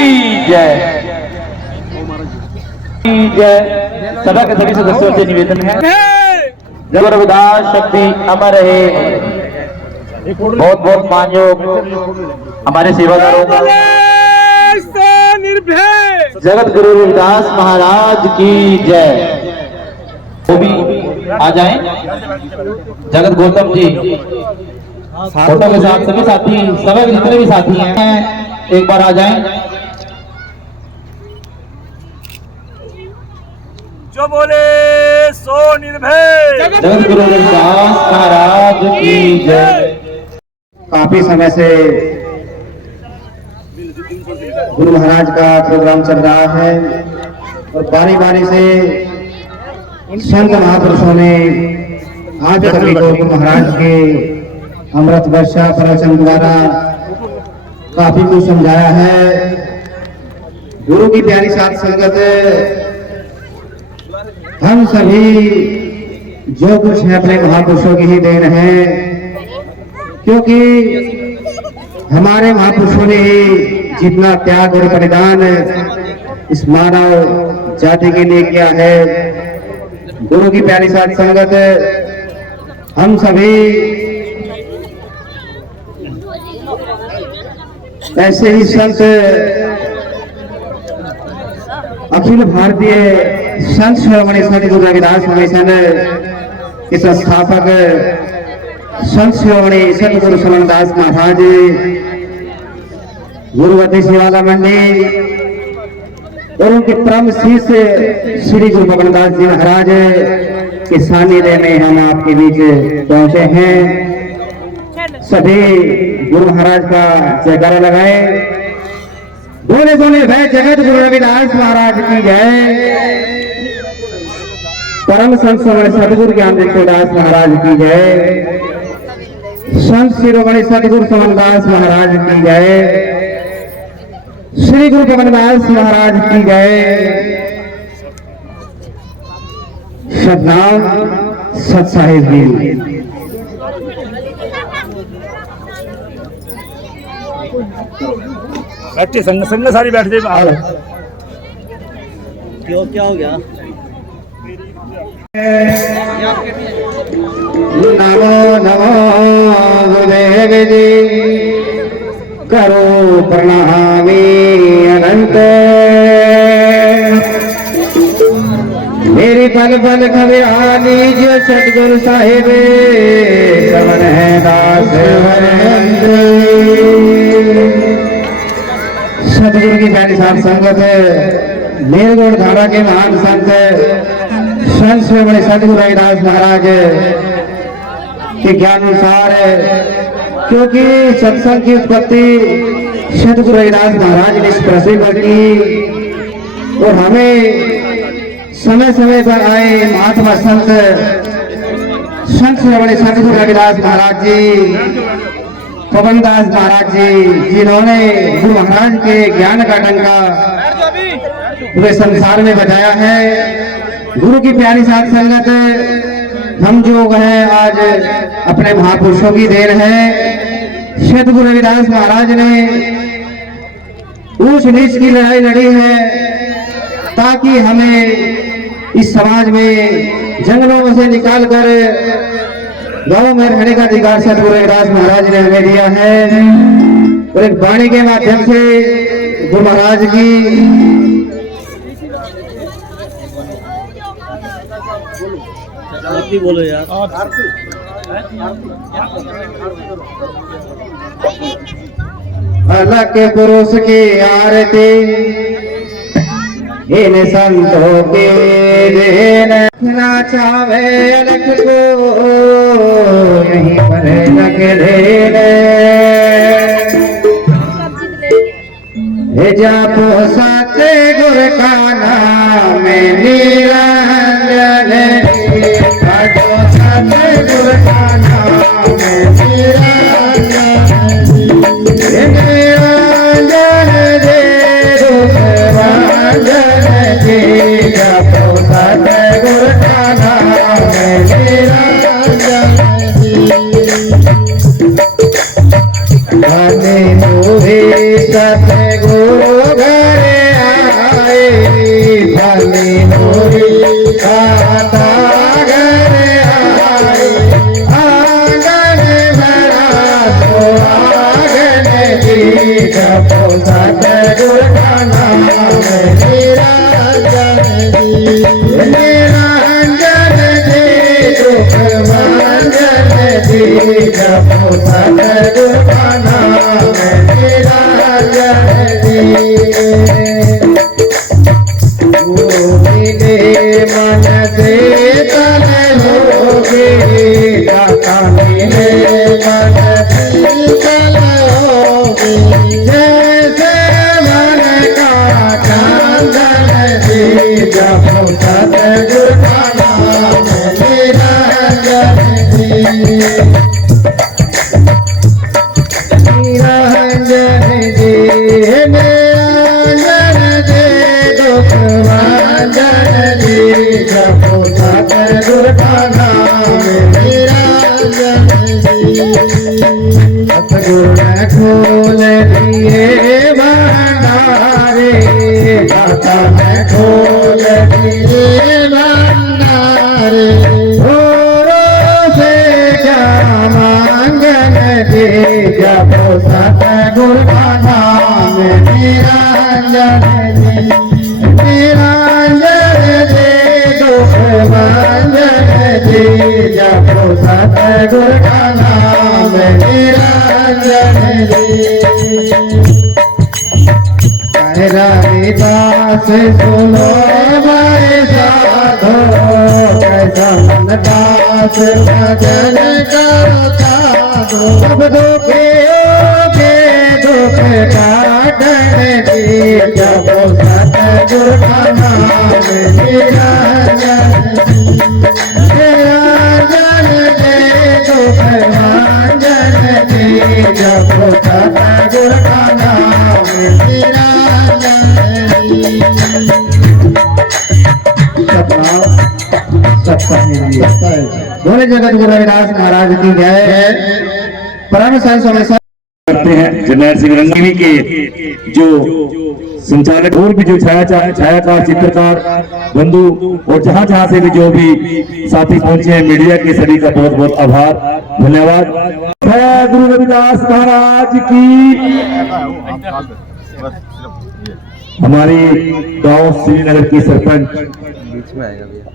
जय। जय। सभा के सभी सदस्यों से निवेदन है, जगत रविदास शक्ति अमर रहे। बहुत बहुत मानयोग हमारे सेवादारों का। जगत गुरु रविदास महाराज की जय। वो भी आ जाएं। जगत गौतम जी फोटो के साथ सभी साथी, सभी जितने भी साथी हैं एक बार आ जाएं। जो बोले सो निर्भय। जगत गुरु रविदास महाराज की जय। काफी समय से गुरु महाराज का प्रोग्राम चल रहा है और बारी बारी से संत महापुरुषों ने आज सभी को गुरु महाराज के अमृत वर्षा प्रवचन द्वारा काफी कुछ समझाया है। गुरु की प्यारी साथ संगत, हम सभी जो कुछ है अपने महापुरुषों की ही देन है, क्योंकि हमारे महापुरुषों ने ही जितना त्याग और बलिदान इस मानव जाति के लिए किया है। गुरु की प्यारी साथ संगत, हम सभी ऐसे ही संत अखिल भारतीय संत शिरोमणि सतगुरु रविदास मिशन के संस्थापक संत शिरोमणि सतगुरु सुमनदास महाराज, गुरुवती शिवाला मंडी और उनके परम शिष्य श्री गुरु गोविंददास जी महाराज के सानिध्य में हम आपके बीच पहुंचे हैं। सभी गुरु महाराज का जयकारा लगाए। बोले बोले भय जगत गुरु रविदास महाराज की जय। परम संत शिरोमणि सतगुरु ज्ञान दास महाराज की जय। संत शिरोमणि सतगुरु सुमनदास महाराज की जय। श्री गुरु गोविंददास महाराज की जय। सतनाम सत साहिब जी। बैठे संग संग सारी बैठ जाए। क्यों क्या हो गया? नमो नमो गुरुदेव जी, करो प्रणामी अनंत। मेरी पल पल खबरानी जो सतगुरु साहिब समन है दास हरंत। सतगुरु की प्यारी साथ संगत, मेलगोड़ धारा के महान संत संत शिरोमणि सतगुरु रविदास महाराज के ज्ञान अनुसार, क्योंकि सत्संग की उत्पत्ति सतगुरु रविदास महाराज ने इस पृथ्वी पर की और हमें समय समय पर आए महात्मा संत संत शिरोमणि सतगुरु रविदास महाराज जी, गोविंददास महाराज जी, जिन्होंने गुरु महाराज के ज्ञान का डंका पूरे संसार में बजाया है। गुरु की प्यारी साथ संगत, हम जो है आज अपने महापुरुषों की देन है। सतगुरु रविदास महाराज ने ऊंच नीच की लड़ाई लड़ी है ताकि हमें इस समाज में जंगलों से निकालकर गांव में रहने का अधिकार सतगुरु रविदास महाराज ने हमें दिया है। और एक वाणी के माध्यम से गुरु महाराज की आरती बोलो यार। अलग पुरुष की आरती इन संतों के देखना चाहे अलग को यहीं पर लग लेने जापो साते गुर का नाम निरंजन जापो साते गुर का नाम निरंजन दे रूप रंजन जी जापो साते गुर का नाम निरंजन भले मोहे सतगुरु घर आए भले मोहे खाता घर आए आंगन भरा तो आंगन जी जपो सतगुरु का नाम निरंजन जी निरंजन जी दुख भंजन जी जपो सतगुरु का नाम निरंजन जी गोविंदे मन से तन होगे दाता मेरे मन से तन होगे जैसे मन का चंदन जी जपो सतगुरु का नाम निरंजन जी निरंजन जी निरंजन जी दुख भंजन जी जपो सतगुरु का नाम निरंजन जी सतगुरु ने खोल दिए भंडारे दाता ने खोल दिए भंडारे से क्या मांगन जी जपो सतगुरु का नाम निरंजन जी निरंजन जी दुख भंजन जी जपो सतगुरु का नाम निरंजन जी रविदास सुनो भाई साधो कैसा मन दास भजन करता दो सब दुखियों के दुख काटन जी जपो सतगुरु का नाम निरंजन जी निरंजन जी दुख भंजन जी जपो सतगुरु का नाम निरंजन जी बोले जगत गुरु रविदास महाराज की जय। परम संत स्वामी करते हैं जरनैल सिंह रंगीनी के जो संचालक और भी जो छायाकार चित्रकार बंधु और जहां जहां से भी जो भी साथी पहुंचे हैं मीडिया के सभी का बहुत बहुत आभार धन्यवाद। गुरु रविदास महाराज की हमारी गांव श्रीनगर की सरपंच बीच में आएगा भैया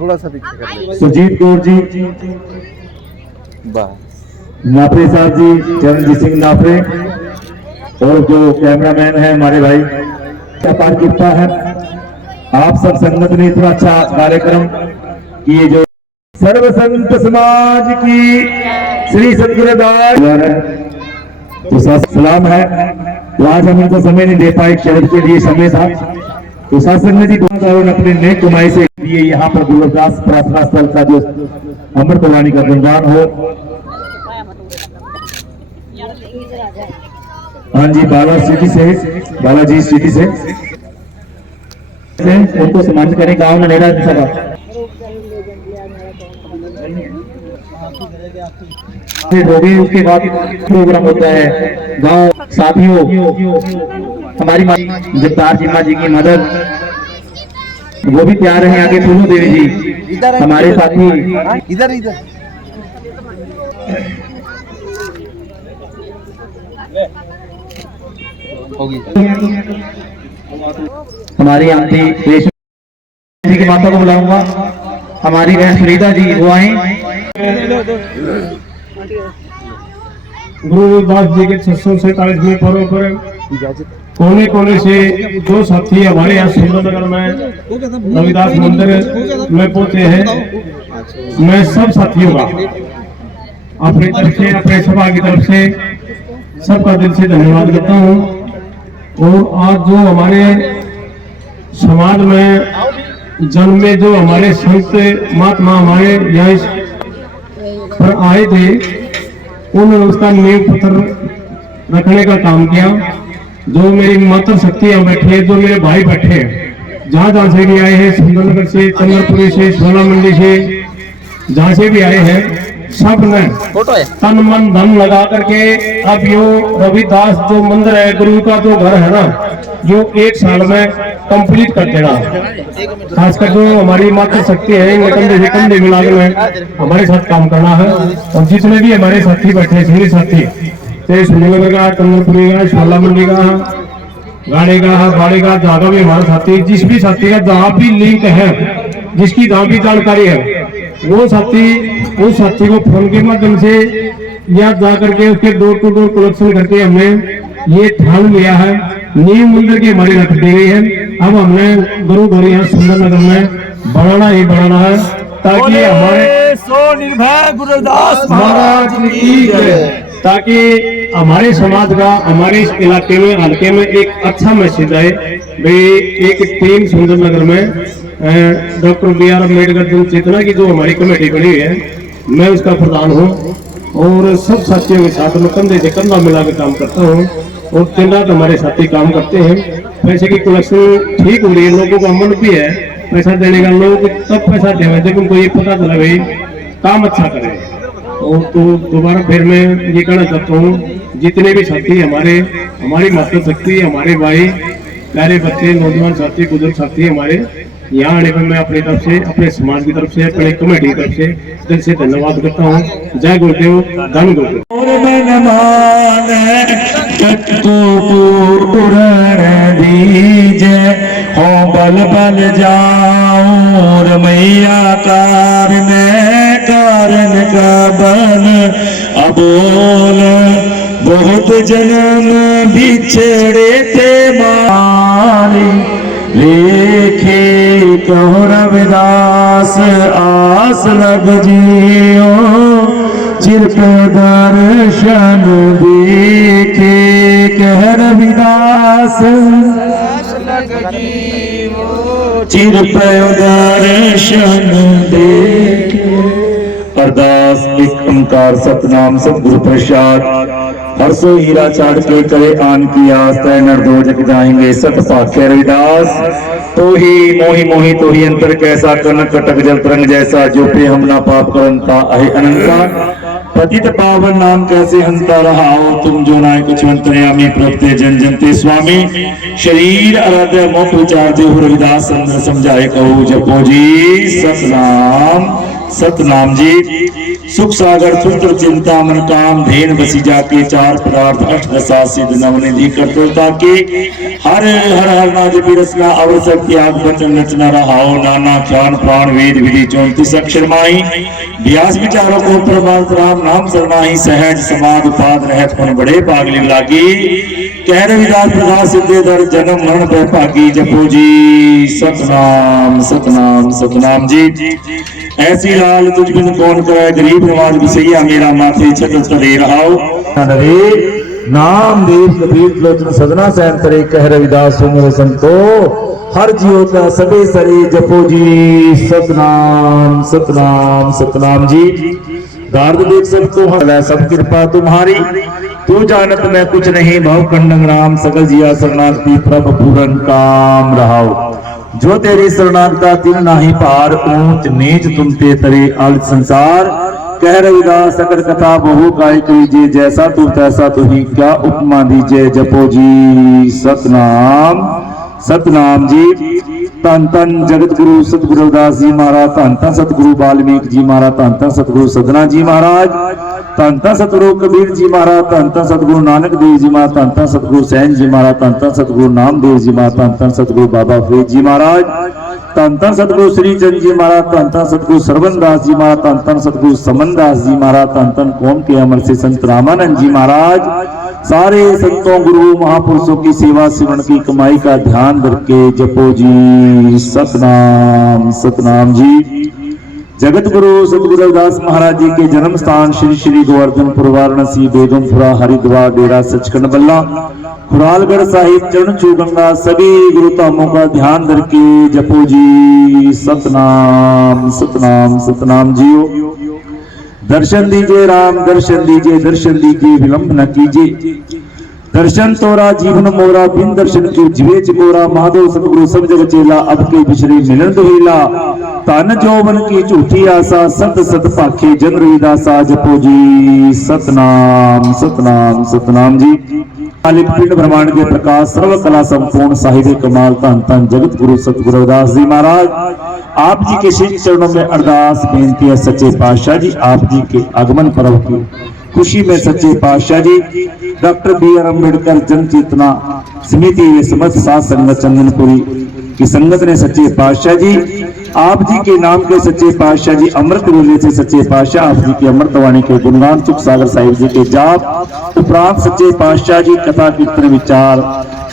थोड़ा सा पीछे कर लो सुजीत कौर जी बस नाफरे साहब जी चरणजीत सिंह नाफरे और जो कैमरामैन है हमारे भाई अपार कृपा है आप सब संगत ने इतना अच्छा कार्यक्रम किए जो सर्व संत समाज की श्री सतगुरुदास तो सलाम है। तो आज हम इनको समय नहीं दे पाए शब्द के लिए समय था तो सत्संग जी अपने नेक कमाई से दिए यहाँ पर गुरुदास प्रार्थना स्थल का जो अमृत वाणी का गुणगान हो। हाँ जी बालाजी सिटी से उनको सम्मानित करें गाँव ननेरा सभा होगी। उसके बाद प्रोग्राम होता है गांव साथियों हमारी जगतार जी माँ जी की मदद वो भी तैयार है आगे फूलो देवी जी हमारे साथी इधर इधर होगी हमारी आंटी रेशमी की माता को बुलाऊंगा हमारी बहन फरीदा जी वो आए। गुरु रविदास जी के 647वें पर्व पर कोने कोने से दो साथी हमारे यहाँ सुंदरनगर में रविदास मंदिर में पहुंचे हैं। मैं सब साथियों का अपनी तरफ से, अपने सभा की तरफ से सबका दिल से धन्यवाद करता हूँ। और आज जो हमारे समाज में जन्मे जो हमारे संत महात्मा हमारे यहाँ पर आए थे, उन्होंने उसका नींव पत्थर रखने का काम किया। जो मेरी मातृ शक्तियां बैठे हैं, जो मेरे भाई बैठे हैं, जहाँ जहाँ से भी आए हैं, सुंदरनगर से, चंद्रपुरी से, सोला मंडी से, जहाँ से भी आए हैं, सब ने तन मन धन लगा करके अब यो रविदास जो मंदिर है, गुरु का जो घर है ना, जो 1 साल में कंप्लीट कर देना। खासकर जो हमारी मातृ शक्ति है, इनके कंधे से कंधे मिला के हमारे साथ काम करना है। और जितने भी हमारे साथी बैठे हैं, सभी साथी, चाहे सुंदरनगर का, चंद्रपुरी का, सोला मंडी का, गाड़ी का, बाड़ी का, जागा भी हमारा साथी, जिस भी साथी का जहाँ भी लिंक है, जिसकी जहाँ भी जानकारी है, वो साथी उस साथी को फोन के माध्यम से या जा करके उसके डोर टू डोर कलेक्शन करके हमने ये ठान लिया है। नींव मंदिर की हमारी रख दी गई है। अब हमने गुरु घर यहाँ सुंदरनगर में बढ़ाना ही बढ़ाना है, ताकि हमारे स्वनिर्भय गुरुदास महाराज की जय, ताकि हमारे समाज का, हमारे इस इलाके में, हल्के में एक अच्छा मैसेज आए। भाई एक टीम सुंदरनगर में डॉक्टर BR अम्बेडकर जन चेतना की जो हमारी कमेटी बनी हुई है, मैं उसका प्रधान हूँ। और सब साथियों के साथ में कंधे से कंधा मिला के काम करता हूँ। और दिन रात हमारे साथी काम करते हैं। पैसे की कलेक्शन ठीक हो रही है, लोगों का मन भी है पैसा देने का। लोग तब पैसा देवे जब उनको ये पता चला भाई काम अच्छा करे। और तो दोबारा फिर मैं ये कहना चाहता हूँ, जितने भी साथी हमारी मातृ शक्ति, हमारे भाई, प्यारे बच्चे, नौजवान साथी, बुजुर्ग साथी हमारे यहाँ आने पर मैं अपनी तरफ से, अपने समाज की तरफ से, अपने कमेटी की तरफ से दिल से धन्यवाद करता हूँ। जय गुरुदेव, धन गुरुदेव। हो बल बल जाऊं रमैया कारण का बल अबोल बहुत जन्म बिछड़े थे मारी लेखे कहो रविदास आस लग जियो चिर पे दर्शन देखे कह रविदास चिर पे दर्शन देखे। अरदास एक ओंकार सतनाम सतगुरु प्रसाद हर सो हीरा चाड़ के करे आन की आस तय नर दो जग जाएंगे सत पाखे रविदास। तो ही मोही मोही तो ही अंतर कैसा कन कटक जल तरंग जैसा जो पे हम ना पाप करंता अहे अनंता पतित पावन नाम कैसे हंसता रहा हो तुम जो नाय कुछ अंतर्यामी प्रभुते जन जनते स्वामी शरीर आराध्य मुख विचार दे रविदास संदर समझाए कहो जपो जी सतनाम सतनाम जी। सुख सागर सूत्र चिंता मन काम धेन बसी जाके चार पदार्थ अष्ट दशा सिद्ध नवनिधि कर्तव्यता के हर हर हर नाज रसना आवश्यक त्याग वचन रचना रहाओ नाना ज्ञान प्राण वेद विधि 34 अक्षर माही व्यास विचारों को परमार्थ राम नाम सरनाही सहज समाध उपाद रहत मन बड़े पागली लागी कह रविदास प्रकाश सिद्धे दर जन्म मरण पर भागी जपो जी सतनाम सतनाम सतनाम जी। ऐसी लाल तुझ बिन कौन करे गरीब नवाज बिसैया मेरा माथे छत्र दे रहाओ नाम देव कबीर लोचन सदना सैन करे कह रविदास सुन संतो हर जियो का सबे सरे जपो जी सतनाम सतनाम सतनाम जी। दार्द देख सबको हला सब कृपा तुम्हारी तू जानत मैं कुछ नहीं भव कंडंग राम सकल जिया शरणागति प्रभ पूरन काम रहाओ जो तेरी शरणागता तिन नाही पार ऊंच नीच तुम ते तरे आल संसार कह रविदास सकल कथा बहु काय कीजिए जैसा तू तैसा तू ही क्या उपमा दीजिए जपो जी सतनाम सतनाम जी। धन धन जगत गुरु सतगुरु रविदास जी महाराज धन धन सतगुरु वाल्मीकि जी महाराज धन धन सतगुरु सदना जी महाराज धन धन सतगुरु कबीर जी महाराज धन धन सतगुरु नानक देव जी महाराज धन धन सतगुरु सैन जी महाराज धन धन सतगुरु नामदेव जी महाराज धन धन सतगुरु बाबा फरीद जी महाराज ਧੰਨ ਧੰਨ ਸਤਿਗੁਰੂ ਸ੍ਰੀ ਚੰਦ ਜੀ ਮਹਾਰਾਜ, ਧੰਨ ਧੰਨ ਸਤਿਗੁਰੂ ਸਰਵਨਦਾਸ ਜੀ ਮਹਾਰਾਜ, ਧੰਨ ਧੰਨ ਸਤਿਗੁਰੂ समनदास जी महाराज, धन धन कौम के अमर से संत रामानंद जी महाराज, सारे संतों गुरु महापुरुषों की सेवा सिमरन की कमाई का ध्यान करके जपो जी सतनाम सतनाम जी। जगत गुरु सतगुरु रविदास महाराज जी के जन्म स्थान श्री श्री गोवर्धनपुर, वाराणसी, बेगमपुरा, हरिद्वार, डेरा सचखंड बल्ला, खुरालगढ़ साहिब, चरणचू गंगा, सभी गुरु धामों का ध्यान करके जपो जी सतनाम सतनाम सतनाम जियो। दर्शन दीजिए राम, दर्शन दीजिए, दर्शन दीजिए, विलंब न कीजिए। दर्शन तोरा जीवन मोरा, बिन दर्शन के जीवे चकोरा। महादेव सतगुरु सब जग चेला, अब के बिछड़े मिलन दुहीला। तन जौवन की झूठी आशा, सत सत पाखे जन रविदासा। जपो जी सतनाम सतनाम सतनाम जी। मालिक पिंड ब्रह्मांड के प्रकाश, सर्व कला संपूर्ण, साहिब कमाल, धन धन जगत गुरु सतगुरु रविदास जी महाराज, आप जी के श्री चरणों में अरदास बेनती है सच्चे पातशाह जी, आप जी के आगमन पर्व की खुशी में सच्चे पातशाह जी, डॉक्टर बी.आर. अम्बेडकर जन चेतना समिति व समस्त साध संगत चंदनपुरी की संगत ने सच्चे पातशाह जी, आप जी के नाम के सच्चे पातशाह जी, अमृत वेले से सच्चे पातशाह आप जी की अमृतवाणी के गुणगान सुख सागर साहिब जी के जाप उपरांत सच्चे पातशाह जी कथा कीर्तन विचार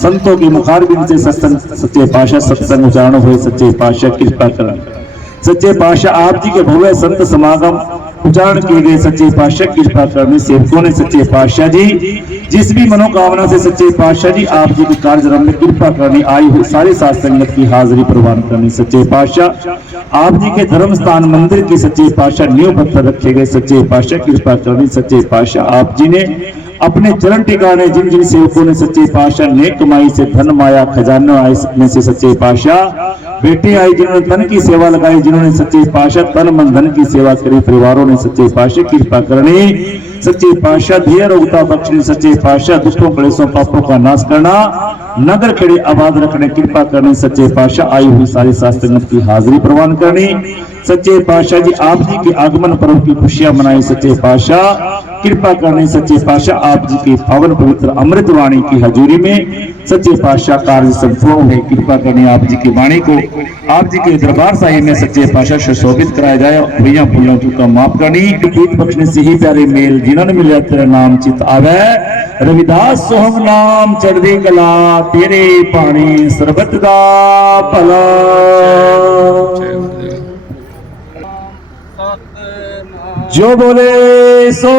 संतों की मुखारबिंद से सत्संग सच्चे पातशाह सत्संग उच्चारण हुए। सच्चे पातशाह कृपा करें। सच्चे पातशाह आप जी के भव्य संत समागम उच्चारण किए गए। सच्चे पातशाह कृपा करने सेवकों ने सच्चे पातशाह जी जिस भी मनोकामना से सच्चे पातशाह जी आप जी के कार्यक्रम में कृपा करनी आई हुई सारे साथ संगत की हाजिरी प्रदान करनी। सच्चे पातशाह आप जी के धर्म स्थान मंदिर की सच्चे पातशाह नींव पत्थर रखे गए। सच्चे पातशाह कृपा करनी। सच्चे पातशाह आप जी ने अपने चरण टिकाने जिन जिन सेवकों ने सच्चे पातशाह नेक कमाई से धन माया खजाना आए में से सच्चे पातशाह बेटे आए जिन्होंने तन की सेवा लगाई, जिन्होंने सच्चे पातशाह तन मन धन की सेवा करी, परिवारों ने सच्चे पातशाह कृपा करनी। सच्चे पातशाह धैर्य रोगता बख्शनी। सच्चे पातशाह दुखों क्लेशों पापों का नाश करना, नगर खेड़े आबाद रखने कृपा करनी। सच्चे पातशाह आई हुई सारी शास्त्रगत की हाजिरी प्रदान करनी। सच्चे पातशाह जी आप जी के आगमन पर्व की खुशियां मनाई। सच्चे पातशाह कृपा करनी। सच्चे पातशाह आप जी की पावन पवित्र अमृत वाणी की हजूरी में सच्चे पातशाह कार्य संपूर्ण हुए। कृपा करनी आप जी की वाणी को आप जी के दरबार साहिब में सच्चे पातशाह सुशोभित कराया जाए। भैया भूलों का माफ करनी। प्रीत बख्शने से ही प्यारे मेल जिन्होंने मिले तेरा नाम चित आवे। रविदास सोहम नाम चढ़दी कला, तेरे पानी सरबत दा भला। जो बोले सो